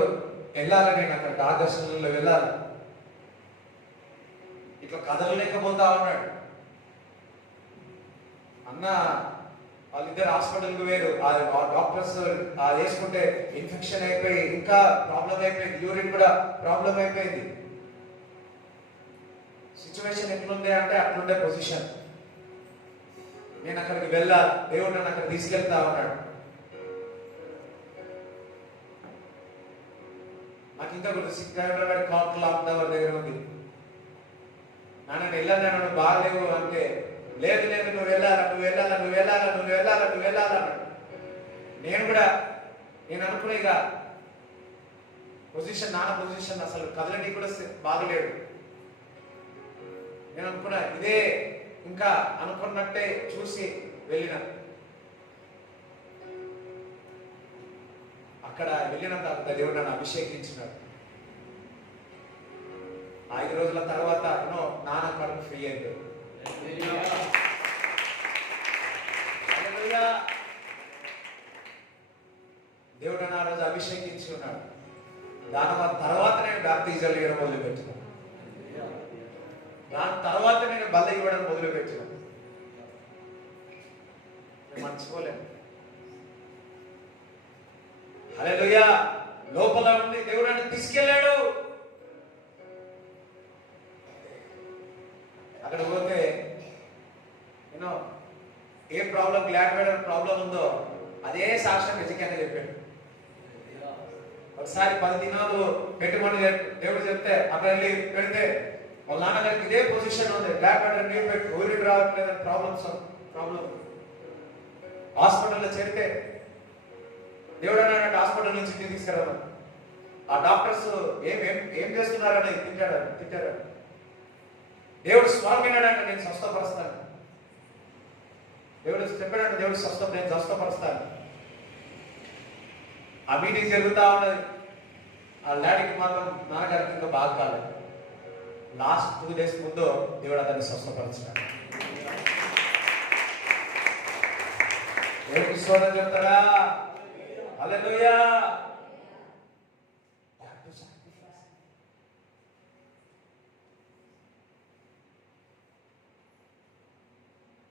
వెళ్ళాలి, నేను అక్కడ ఆదర్శనంలో వెళ్ళాలి, ఇట్లా కదలలేకపోతా ఉన్నాడు. అన్న వాళ్ళిద్దరు హాస్పిటల్కి వేరు, ఆ డాక్టర్స్ వేసుకుంటే ఇన్ఫెక్షన్ అయిపోయి ఇంకా ప్రాబ్లం అయిపోయింది, యూరిన్ కూడా ప్రాబ్లం అయిపోయింది. సిచ్యువేషన్ ఎట్లుంది అంటే అట్లుండే పొజిషన్. నేను అక్కడికి వెళ్ళాలి, దేవుడు నన్ను అక్కడ తీసుకెళ్తా ఉన్నాడు. నాకు ఇంకా గుర్తు సిక్కాయ కాక్ లాక్ టవర్ దగ్గర ఉంది. నాన్న వెళ్ళాను బాగాలేవు అంటే, లేదు లేదు నువ్వు వెళ్ళాలా నువ్వు వెళ్ళాలా నువ్వు వెళ్ళాలా నువ్వు వెళ్ళాలా నువ్వు వెళ్ళాలా. నేను అనుకునే ఇక పొజిషన్, నాన్న పొజిషన్ అసలు కదలడానికి కూడా బాగలేడు. నేను అనుకున్నా ఇదే ఇంకా అనుకున్నట్టే చూసి వెళ్ళిన. అక్కడ వెళ్ళినంత దేవుడు నన్ను అభిషేకించినాడు. 5 రోజుల తర్వాత నాన్న కడుపు ఫ్రీ అయింది. దేవుడు నన్ను ఆ రోజు అభిషేకించి ఉన్నాడు. దాని తర్వాత నేను బాప్తిజం ఇవ్వడం మొదలుపెట్టిన. దాని తర్వాత నేను బల్ల ఇవ్వడం మొదలుపెట్టిన. మర్చిపోలేను. హల్లెలూయా. లోపల ఉండి దేవుడు నన్ను తీసుకెళ్ళాడు. అక్కడ పోతే ఏ ప్రాబ్లం, గ్లాడ్ మేడం ప్రాబ్లం ఉందో అదే సాక్ష్యం నిజంగానే చెప్పాడు. ఒకసారి 10 దినాలు పెట్టుబడి దేవుడు చెప్తే అక్కడ వెళ్ళి పెడితే వాళ్ళ నాన్నగారికి ఇదే పొజిషన్ ఉంది. గ్లాడ్ మేడం నీరు పెట్టి ఊరికి రావట్లేదని ప్రాబ్లం హాస్పిటల్లో చేరితే దేవుడు అన్నాడు హాస్పిటల్ నుంచి ఇంటికి తీసుకురామని. ఆ డాక్టర్స్ ఏం చేస్తున్నారని తిట్టారు. దేవుడు స్వరం విన్నాడంటే నేను స్వస్థపరుస్తాను. దేవుడు చెప్పాడంటే దేవుడు నేను స్వస్థపరుస్తాను. ఆ మీటింగ్ జరుగుతూ ఉన్నది. ఆ డాడీకి మాత్రం నాన్నగారికి ఇంకా బాగా కాలేదు. లాస్ట్ 2 days ముందు దేవుడు అతన్ని స్వస్థపరిచాడు. దేవుడికి స్తోత్రం చెప్తారా? హల్లెలూయా.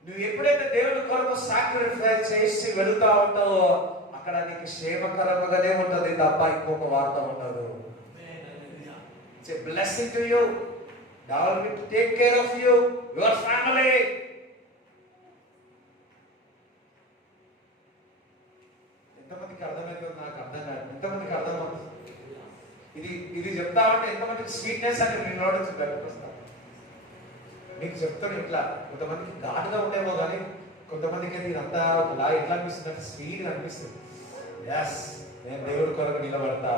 నువ్వు ఎప్పుడైతే దేవుడి కొరకు సాక్రిఫైస్ చేసి వెళుతా ఉంటావో అక్కడ నీకు క్షేమకరంగానే ఉంటుంది తప్ప ఇంకొక వార్త ఉండదు. It's a blessing to you. God will take care of you, your family. ఎంతమందికి అర్థమవుతుందో నాకు అర్థం కాదు. ఎంతమందికి అర్థమవుతుంది ఇది చెప్తా ఉంటే ఎంతమందికి స్వీట్నెస్ అని నేను నోటీస్ బయటకొస్తాను. మీకు చెప్తాను ఇట్లా, కొంతమందికి ఘాటుగా ఉండేమో కానీ కొంతమందికి అయితే ఇదంతా ఒకలా ఎట్లా అనిపిస్తుంది అంటే స్వీట్గా అనిపిస్తుంది. ఎస్, నేను దేవుడి కొరకు నిలబడతా,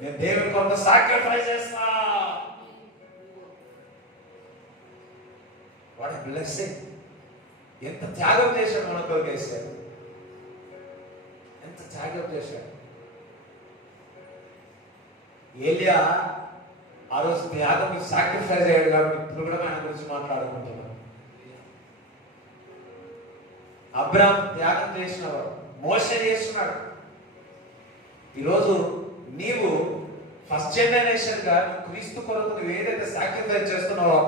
నేను దేవుడి కొరకు సాక్రిఫైస్ చేస్తా. What a blessing. ఎంత త్యాగం చేశాడు మన కొరకు వేసాడు, ఎంత త్యాగం చేశాడు. ఏలియా ఆ రోజు త్యాగం సాక్రిఫైస్ అయ్యాడు కాబట్టి ఇప్పుడు కూడా ఆయన గురించి మాట్లాడుకుంటున్నాం. అబ్రాహాం త్యాగం చేసినవాడు, మోషే చేస్తున్నాడు. ఈరోజు నీవు ఫస్ట్ జనరేషన్ గా క్రీస్తు కొరకు నువ్వు ఏదైతే సాక్రిఫైస్ చేస్తున్నావో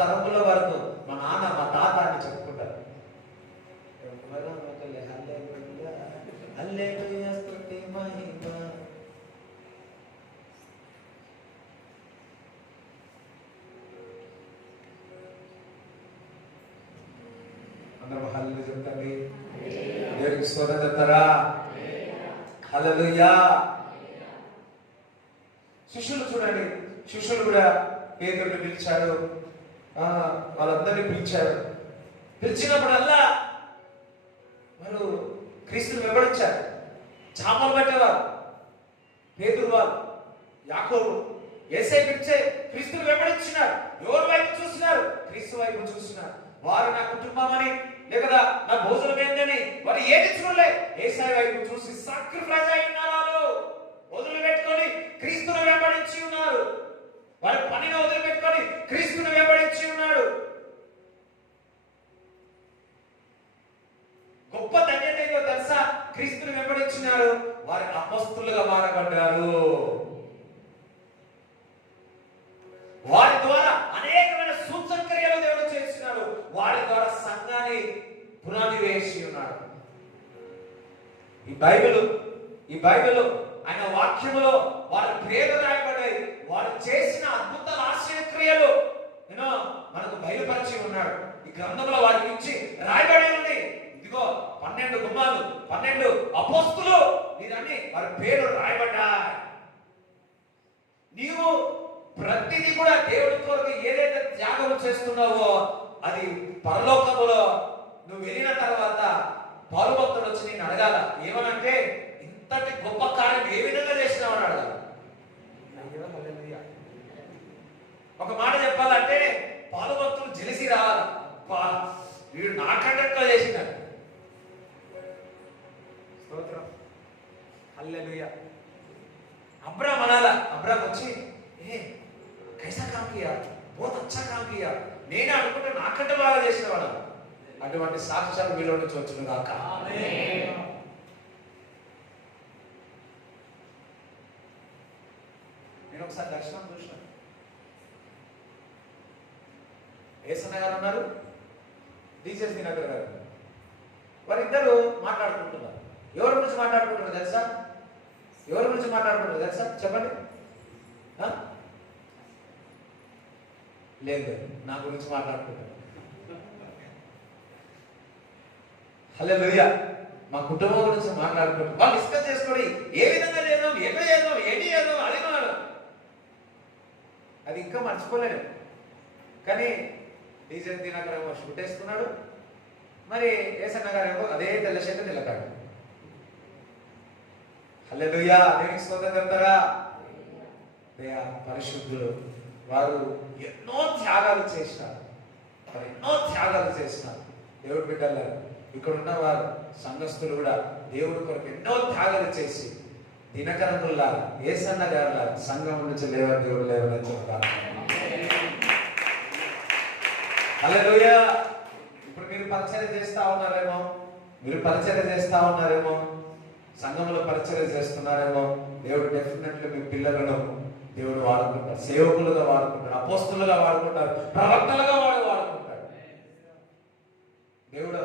తరముల వరకు మా నాన్న మా తాత అని చెప్పుకుంటారు. అందరూ హల్లెలూయా చెప్తాండి. దేవుడికి స్తోత్రం చెప్తారా? హల్లెలూయా. శిష్యులు చూడండి, శిష్యులు కూడా పేతురుని పిలిచాడు, వాళ్ళందరినీ పిలిచాడు. పిలిచినప్పుడల్లా వారు క్రీస్తుని వెంబడించారు. చాపలు పట్టేవారు పేతురు, వాళ్ళు యాకోబు. యేసయ్య పిలిచే క్రీస్తుని వెంబడించినారు. ఎవరి వైపు చూస్తున్నారు? క్రీస్తు వైపు చూస్తున్నారు. వారు నా కుటుంబం అని లేదా నా భోజనం ఏందని వారు ఏది చూడలే, యేసయ్య వైపు చూసి సాక్రిఫైస్ అయి ఉన్నారు. వాళ్ళు వదిలిపెట్టుకొని క్రీస్తుని వెంబడించి ఉన్నారు. వారి పనిని వదిలిపెట్టుకొని క్రీస్తుని వెంబడించి ఉన్నాడు. గొప్ప ధన్యత ఏదో తెలుసా? క్రీస్తుని వెంబడించినారు, వారి అపొస్తలులుగా మారబడ్డారు. వారి ద్వారా అనేకమైన సూచక్రియలు దేవుడు చేస్తున్నాడు. వారి ద్వారా సంఘాన్ని పునాది వేసి ఉన్నాడు. ఈ బైబిల్ ఆయన వాక్యములో వారి పేరు రాయబడ్డాయి. వారు చేసిన అద్భుతాల ఆశ్చర్యక్రియలు మనకు బయలుపరిచి ఉన్నాడు. ఈ గ్రంథంలో వారి గురించి రాయబడి ఉంది. ఇదిగో 12 గుమ్మాలు, 12 అపోస్తులు, ఇదన్నీ వారి పేరు రాయబడ్డాయి. నీవు ప్రతిదీ కూడా దేవుడి కొరకు ఏదైతే త్యాగం చేస్తున్నావో అది పరలోకములో నువ్వు వెళ్ళిన తర్వాత పాలుభక్తుడు వచ్చి నేను అడగాల, ఏమనంటే ఇంతటి గొప్ప కార్యం ఏ విధంగా చేసినావని అడగాల. ఒక మాట చెప్పాలంటే పాలుభక్తులు జెలిసి రావాలి, వీడు నాకంటే ఎక్కువ చేసినాడు. స్తోత్రం, హల్లెలూయా. అబ్రామ్ అనాల, అబ్రామ్ వచ్చి కైసా కామ్ కియా, బహుత్ అచ్చా కామ్ కియా, నేనే అనుకుంటే నాకంటే బాగా చేసిన వాడు. అటువంటి సాక్ష్యాలు మీలో నుంచి వచ్చును గాక. నేను ఒకసారి దర్శనం చూసినాను. ఏసన్న గారు ఉన్నారు, డిజెస్ దినకర్ గారు, వారిద్దరు మాట్లాడుకుంటున్నారు. ఎవరి గురించి మాట్లాడుకుంటున్నారు తెలుసా? ఎవరి గురించి మాట్లాడుకుంటారు తెలుసా? చెప్పండి. లేదు, నా గురించి మాట్లాడుకుంటారు. హల్లెలూయా. మా కుటుంబం గురించి మాట్లాడుకుంటారు. వాళ్ళు డిస్కస్ చేసుకోండి, ఏ విధంగా చేద్దాం, ఎక్కడ చేద్దాం, ఏంటి చేద్దాం, అడిగినాడు. అది ఇంకా మర్చిపోలేడు. కానీ డీజే దినకర్ ఏమో షూట్ వేసుకున్నాడు, మరి ఏసన్న గారు ఏమో అదే తెల్ల షర్ట్ తెల్లకాడు. హల్లెలూయా. దేవునికి స్తోత్రం చెప్తారా? పరిశుద్ధులు వారు ఎన్నో త్యాగాలు చేసినారు, దేవుడి బిడ్డలు ఇక్కడ ఉన్న వారు సంఘస్థులు కూడా దేవుడి కొరకు ఎన్నో త్యాగాలు చేసి దినకరముల్లా ఏసన్న గారుల సంఘం నుంచి లేవని దేవుడు లేవని చెప్తారు. హల్లెలూయా. ఇప్పుడు మీరు పరిచర్య చేస్తా ఉన్నారేమో, సంఘంలో పరిచర్య చేస్తున్నారేమో. దేవుడు డెఫినెట్లీ మీ పిల్లలను దేవుడు వాడుకుంటాడు, సేవకులుగా వాడుకుంటాడు, అపోస్తులుగా వాడుకుంటాడు, ప్రవక్తలుగా వాడుకుంటాడు. దేవుడు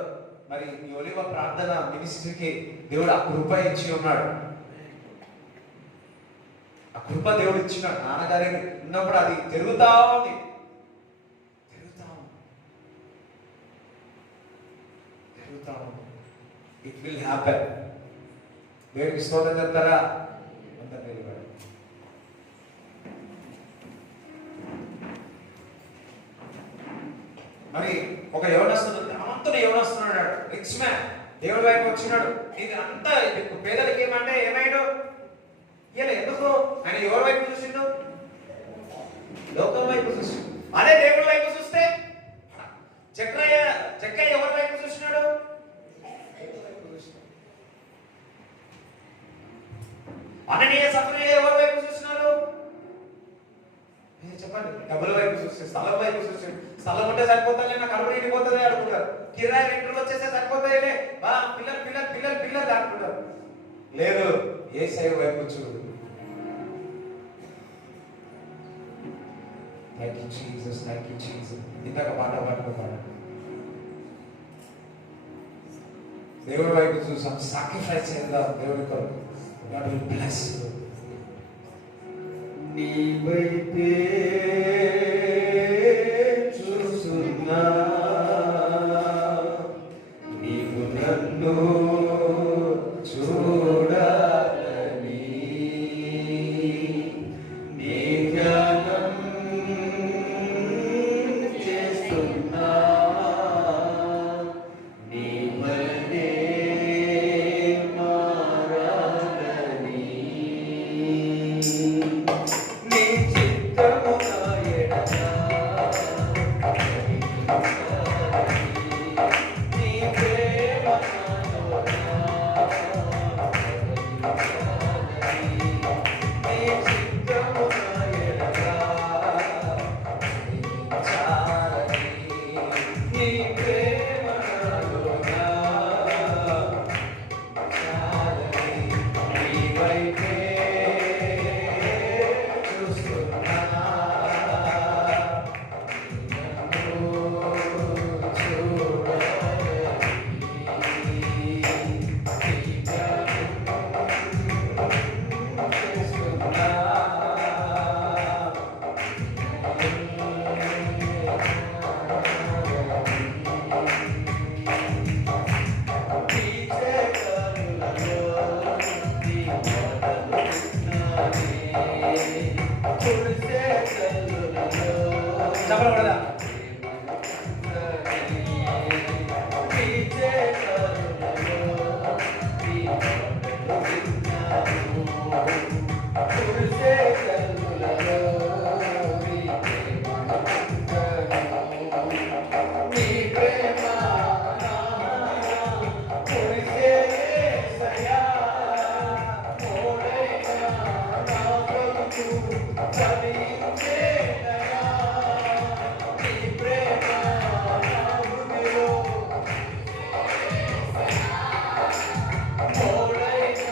మరి ఈ ఒలివ ప్రార్థన మినిస్ట్రీకి దేవుడు ఆ కృప ఇచ్చి ఉన్నాడు. ఆ కృప దేవుడు ఇచ్చినాడు. నాన్నగారికి ఉన్నప్పుడు అది జరుగుతా ఉంది. It will happen. దేవుడికి స్తోత్రం చెప్తారా? మరి ఒక యవనస్తుడు, ధనవంతుడు యవనస్తున్నాడు, రిచ్ మ్యాన్ దేవుడి వైపు వచ్చినాడు. ఇది అంతా పేదలకి ఏమంటే ఏమైనా ఇలా ఎందుకు ఆయన ఎవరి వైపు చూసిండు? లోకం వైపు చూసిండు. అదే దేవుడి వైపు చూస్తే జక్కయ్య ఎవరి వైపు చూసినాడు? అననీయ సఫరీయ ఎవరి వైపు చూసినారు? చెప్పండి. డబ్బుల వైపు చూసి, స్థలం వైపు చూసి, స్థలం ఉంటే సరిపోతాయి, నాకు కడుపు నిండిపోతుంది అనుకుంటారు. కిరాయి రెంట్లు వచ్చేస్తే సరిపోతాయిలే, పిల్లలు అనుకుంటారు. లేదు, యేసయ్య వైపు చూడు. Thank you Jesus, thank you Jesus. ఇందాక పాట దేవుడి వైపు చూసాం, సాక్రిఫైస్ చేద్దాం దేవుడి కొరకు. God will bless you. నీ వైపే చూస్తున్నా, నీవు నన్ను చూడాలని, నీ ధ్యానం చేస్తున్నా, నీ వలనే చూస్తున్నా. కురిసే కన్నులలో చెప్పకూడదా? వీచే కన్నులలో నీ మాటలు విన్నాను. కురిసే కన్నులలో నీ ప్రేమను విన్నాను. నీ ప్రేమ కురిసే యేసయ్యా, మోడైన నా బ్రతుకు ఫలించేనయ్యా. నీ ప్రేమ నా హృదయలో మోడైన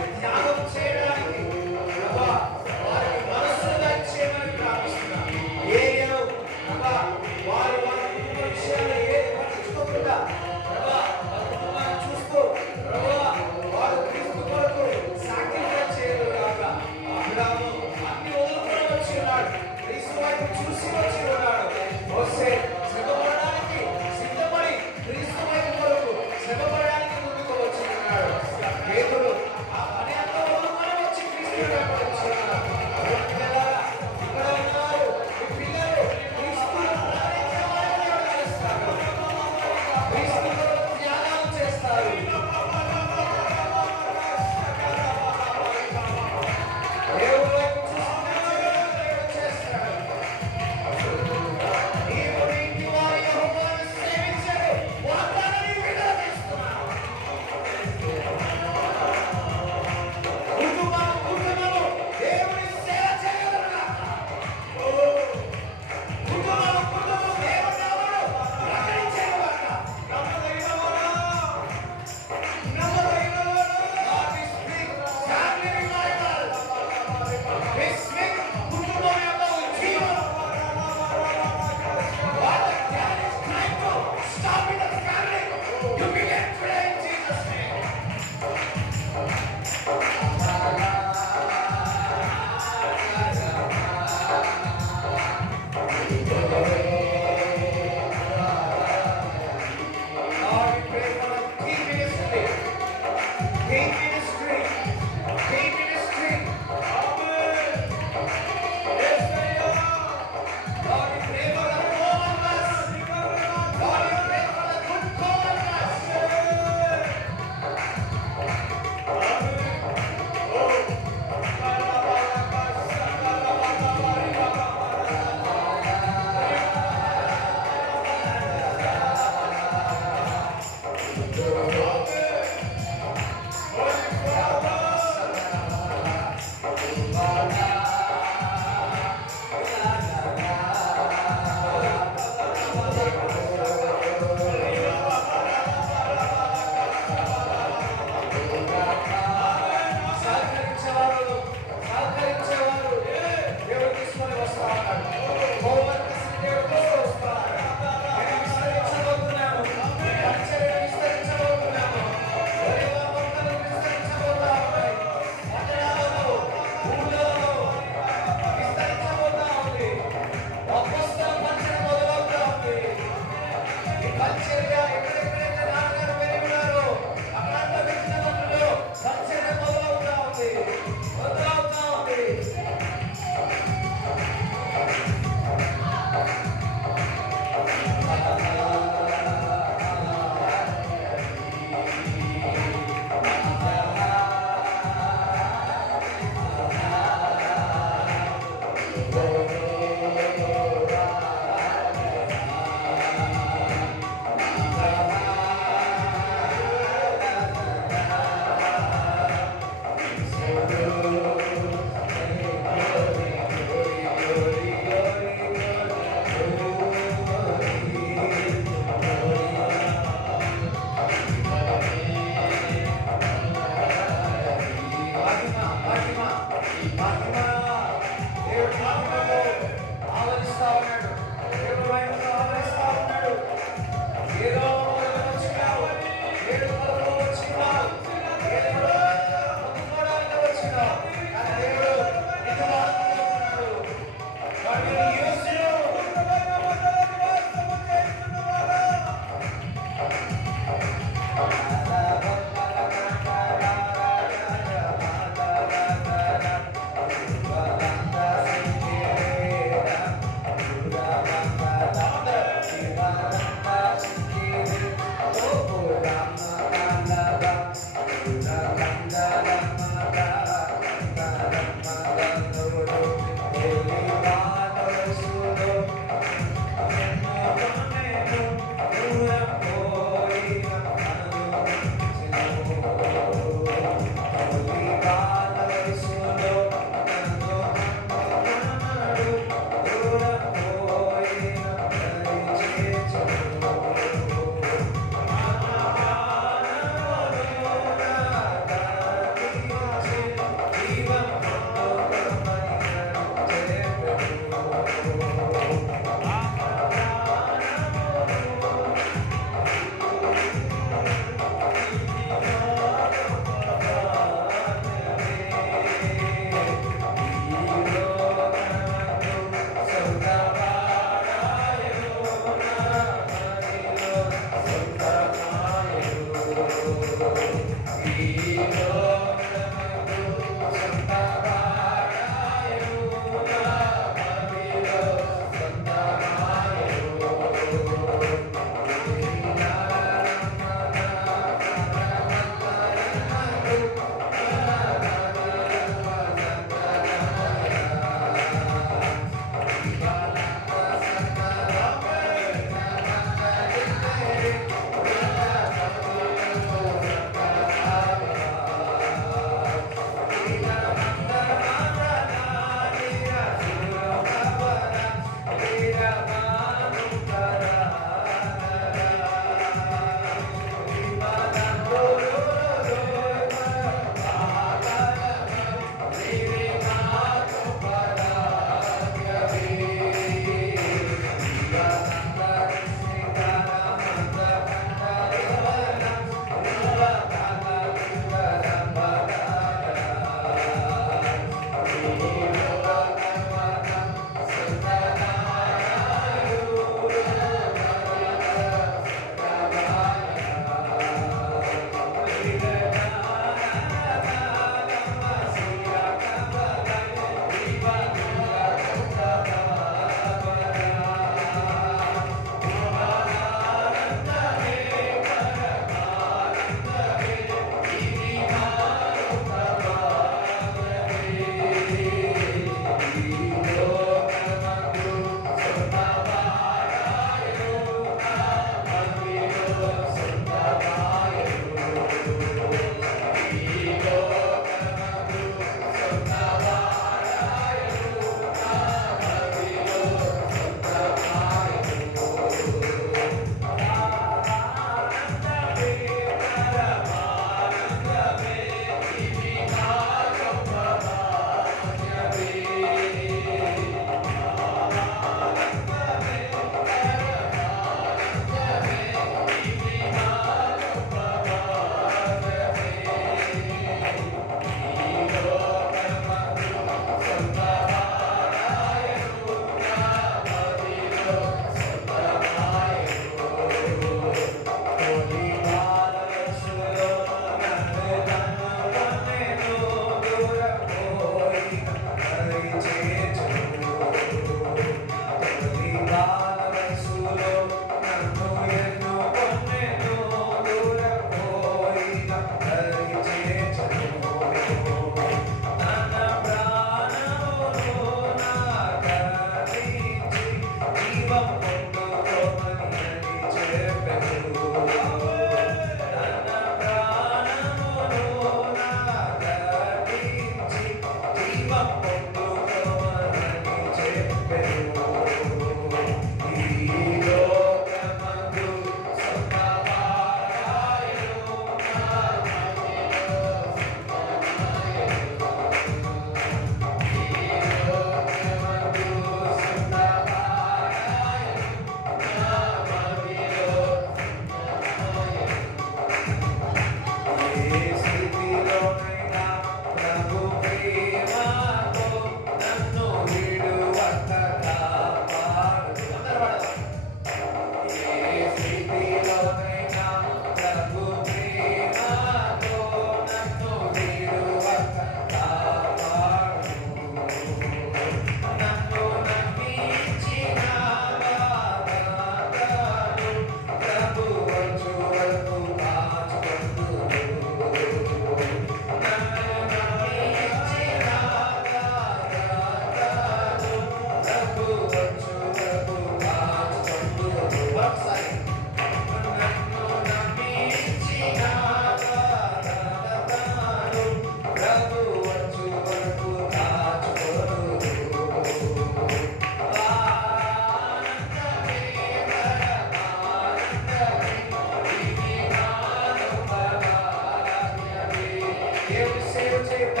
చేయుట,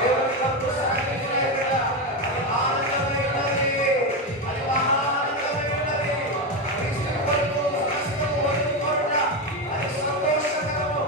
దేవుని కొరకు సాక్ష్యం చేయుట, అది ఆనందమైనది, అది మహానందమైనది. క్రీస్తు కొరకు సమస్తము వదులుకొనుట, అది సంతోషకరము.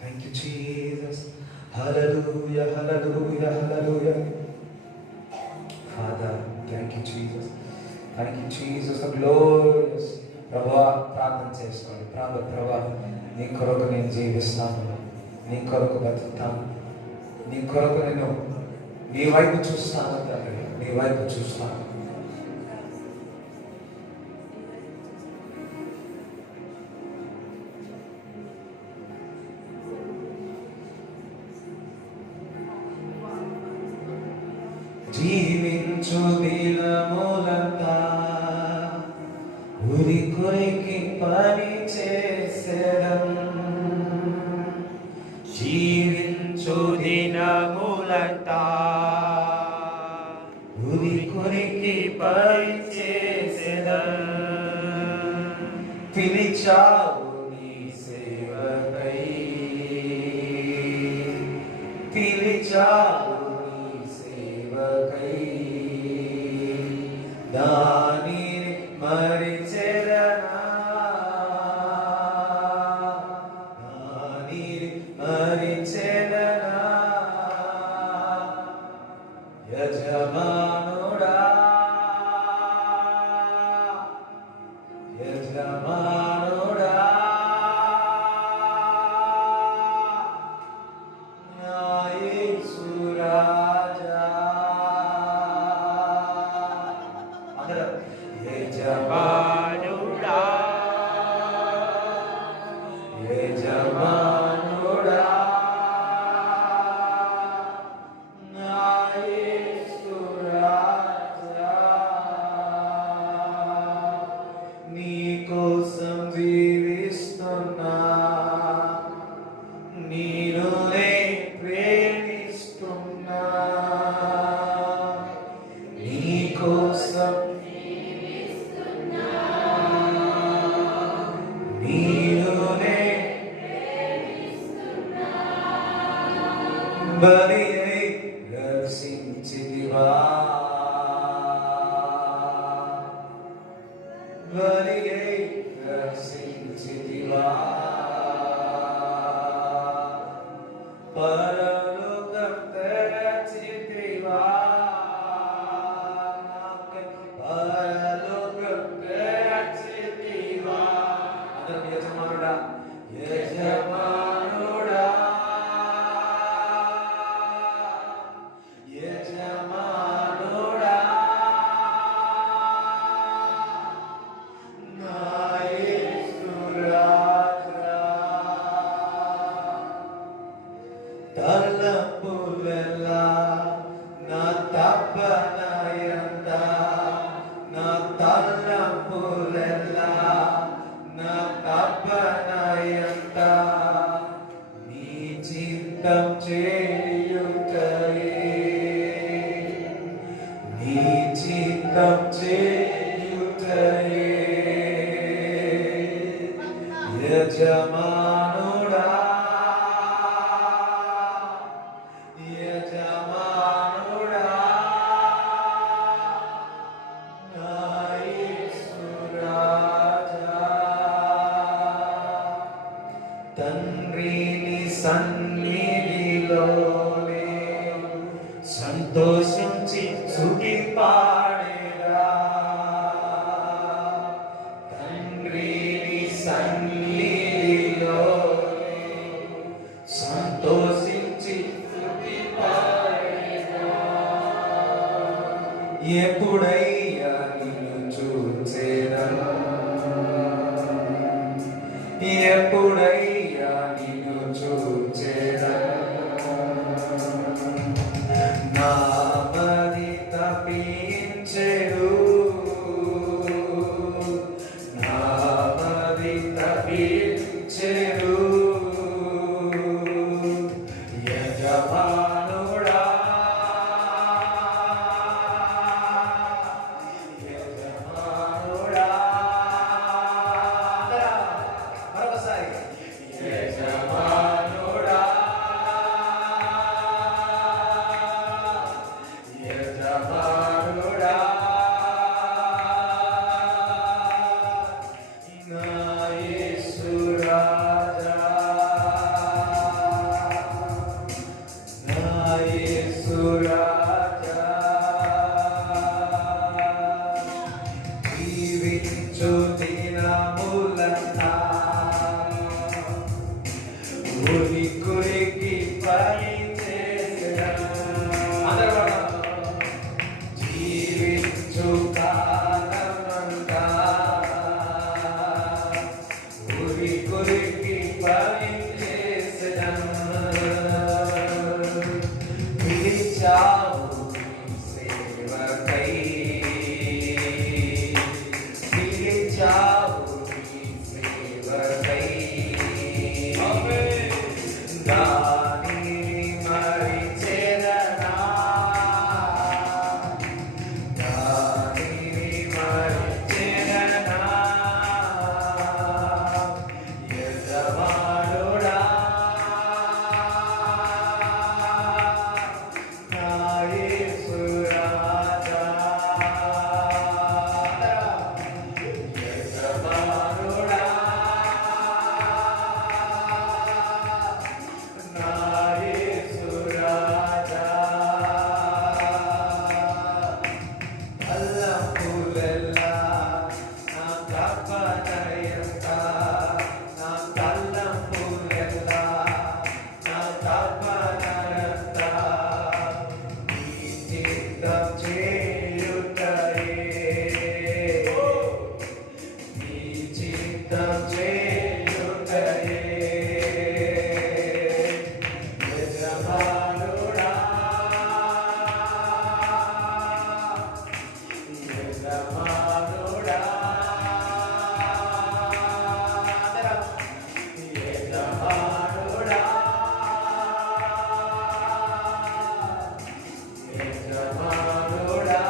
Thank you, Jesus. Hallelujah, hallelujah, hallelujah. Father, thank you, Jesus. Thank you, Jesus. The glorious. ప్రభా ప్రార్థన చేసుకోండి. ప్రభా నీ కొరకు నేను జీవిస్తాను, నీ కొరకు బతుకుతాను, నీ కొరకు నేను నీ వైపు చూస్తాను తండ్రి, నీ వైపు చూస్తాను. జీవించు దినములంతా ఉరి కొరికి పని చేసేదను. జీవించు దినములంతా ఉరి కొరికి పని చేసేదను. పిలిచావు నీ సేవకై, పిలిచావు దాని మరిచెదనా, దాని మరిచెదనా. యజమానుడా యజమానుడా యజమానుడా యజమానుడా నా యేసు రాజా, నీ కోసం జీవిస్తున్నా, నీను ప్రేమిస్తున్నా, నీ కోసం బలి రక్షించితివా, బలి రక్షించితివా. పరలోకం తెరచితివా, తపనయంత నా తలంపులెల్లా నా తపనయంత నీ చిత్తం చేయుటయే నీ చిత్తం చేయుటయే యజమానుడా యజమానుడా నా యేసు రాజా తండ్రిని సన్నిధిలోనే సంతోషించి స్తుతి పాడేదా తండ్రిని సన్నిధిలోనే సంతోషించి స్తుతి పాడేదా ఎప్పుడయ్యా నిన్ను చూసేదను ఎప్పుడయ్యా నిన్ను చూచేదను నామది తప్పించెడు నామది తప్పించెడు యజమానుడా యజమానుడా మరొకసారి యజమానుడా యజమానుడా నా యేసు రాజా నా యేసు రాజా జీవించు దినములంతా ఉరి కురికి పని చేసెదను జీవించు కాలమంతా ఉరి కురికి పని చేసెదను పిలిచావు నీ సేవకై పిలిచావు నీ సేవకై దానిని మరిచెదనా దానిని మరిచెదనా యజమానుడా నా యేసు రాజా యజమానుడా నా యేసు రాజా తలంపులెల్లా నా తపనయంత నా తలంపులెల్లా నా తపనయంత నీ చిత్తం చేయుటయే నీ చిత్తం చేయుటయే యజమానుడా యజమానుడా యజమానుడా యజమానుడా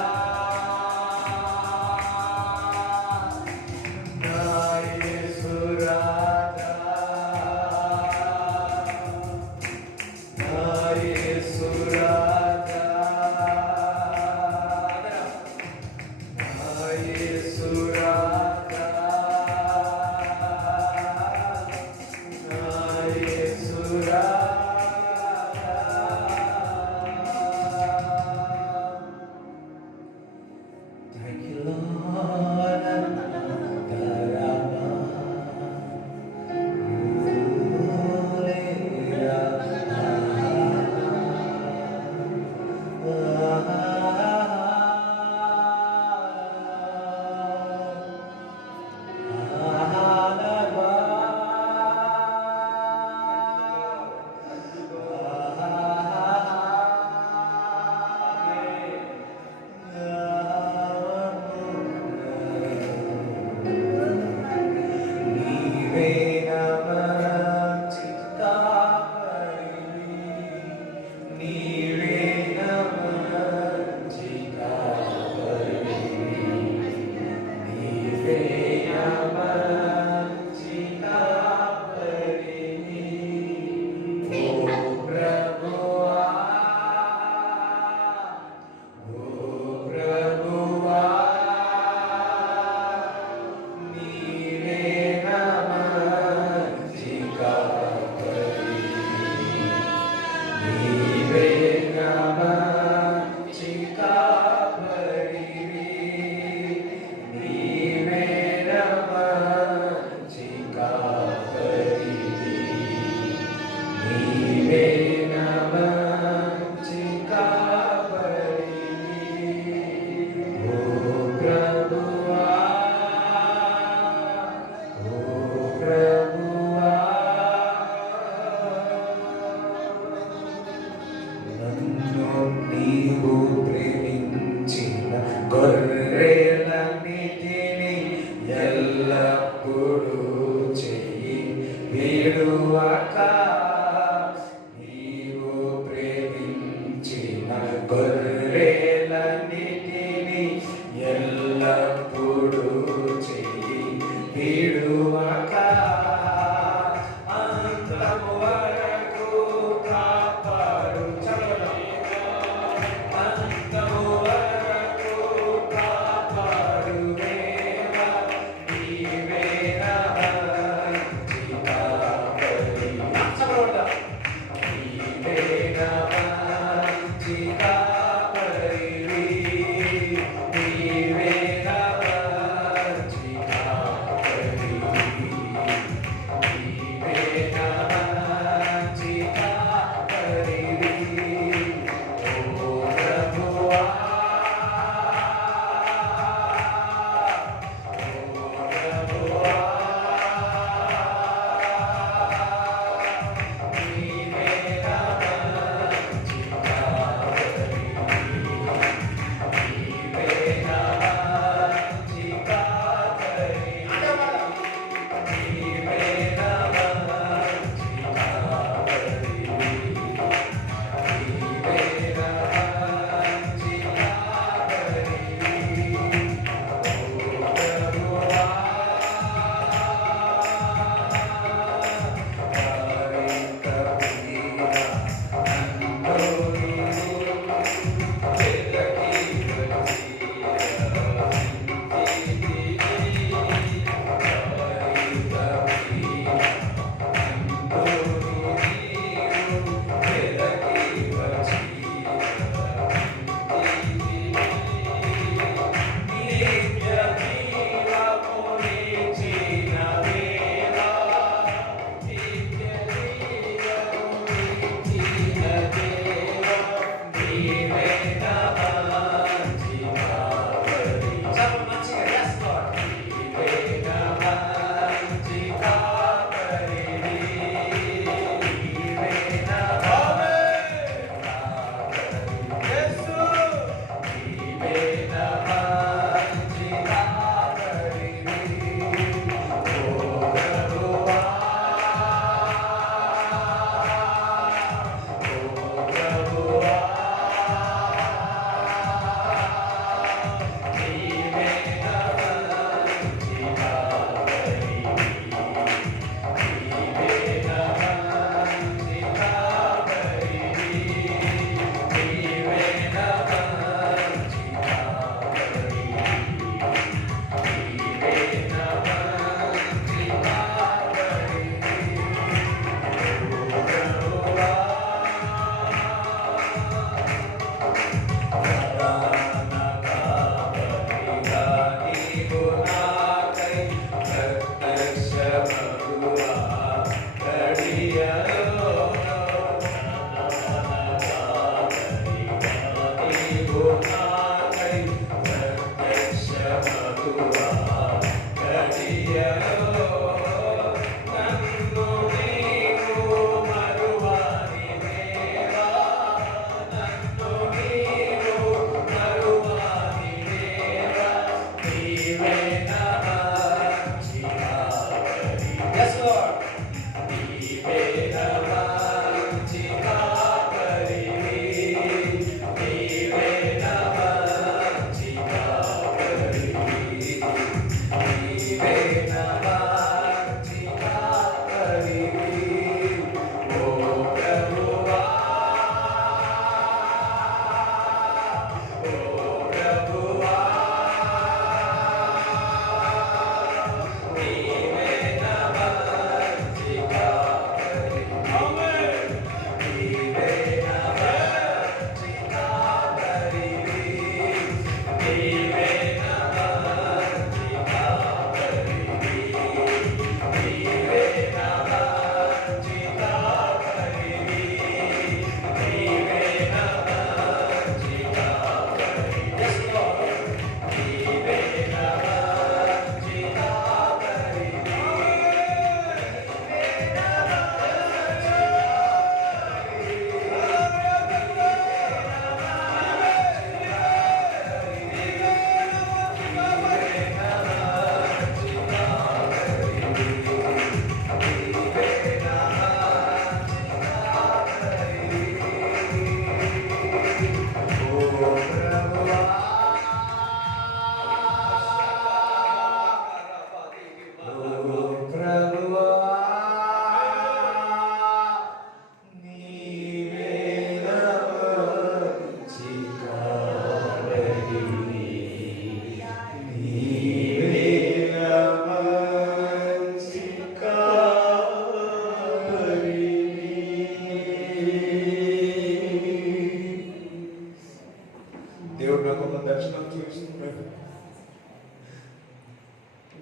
ఒక దర్శనం చూస్తున్నాడు.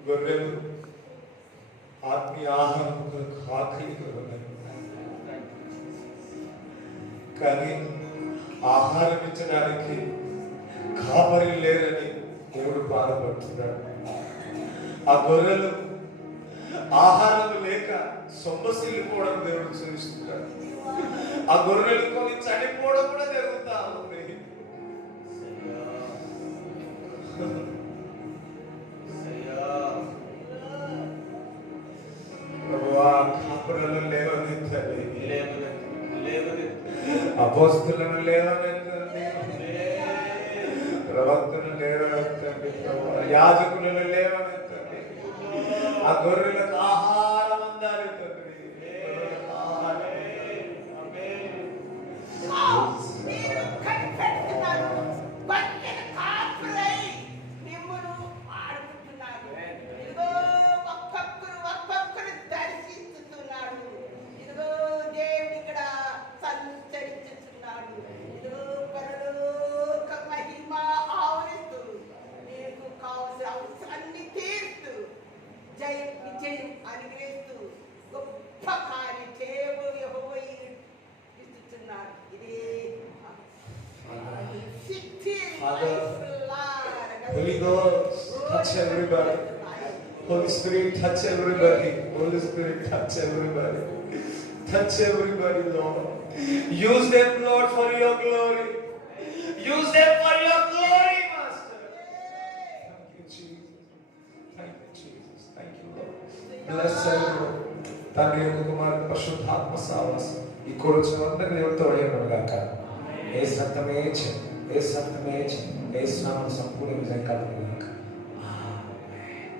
గొర్రెలు ఆత్మీయ ఆహారం కొరకు ఆకలిగా ఉన్నాయి, కానీ ఆహారం ఇచ్చడానికి కాపరి లేరని దేవుడు బాధపడుతున్నాడు. ఆ గొర్రెలు ఆహారం లేక సొమ్మసిల్లిపోవడం దేవుడు చూస్తున్నాడు. ఆ గొర్రెలు కొని చనిపోవడం కూడా జరుగుతా ఉంది. ప్రభువా, కాపురులను లేవనెత్తండి, అపోస్తులను లేవనెత్తండి, ప్రవక్తలను లేవనెత్తండి, యాజకులను లేవనెత్తండి. ఆ గొర్రెలకు ఆహారం అందాలి తండ్రి. Holy Ghost, touch everybody. Holy Spirit, touch everybody. Holy Spirit, touch everybody. Touch everybody, Lord. Use them, Lord, for your glory. Use them for your glory, Master. Thank you, Jesus. Thank you, Jesus. Thank you, Lord. Bless everyone. తండ్రి యొక్క కుమారుని పరిశుద్ధాత్మ సహవాసం ఈ కూర్చున్న అందరినీ దేవుడితో వడియనుగాక. ఏ సత్యమే చేయండి, ఏ సత్యమే చేయండి, ఏ స్నామం సంపూర్ణ విజయం కలుగుగాక.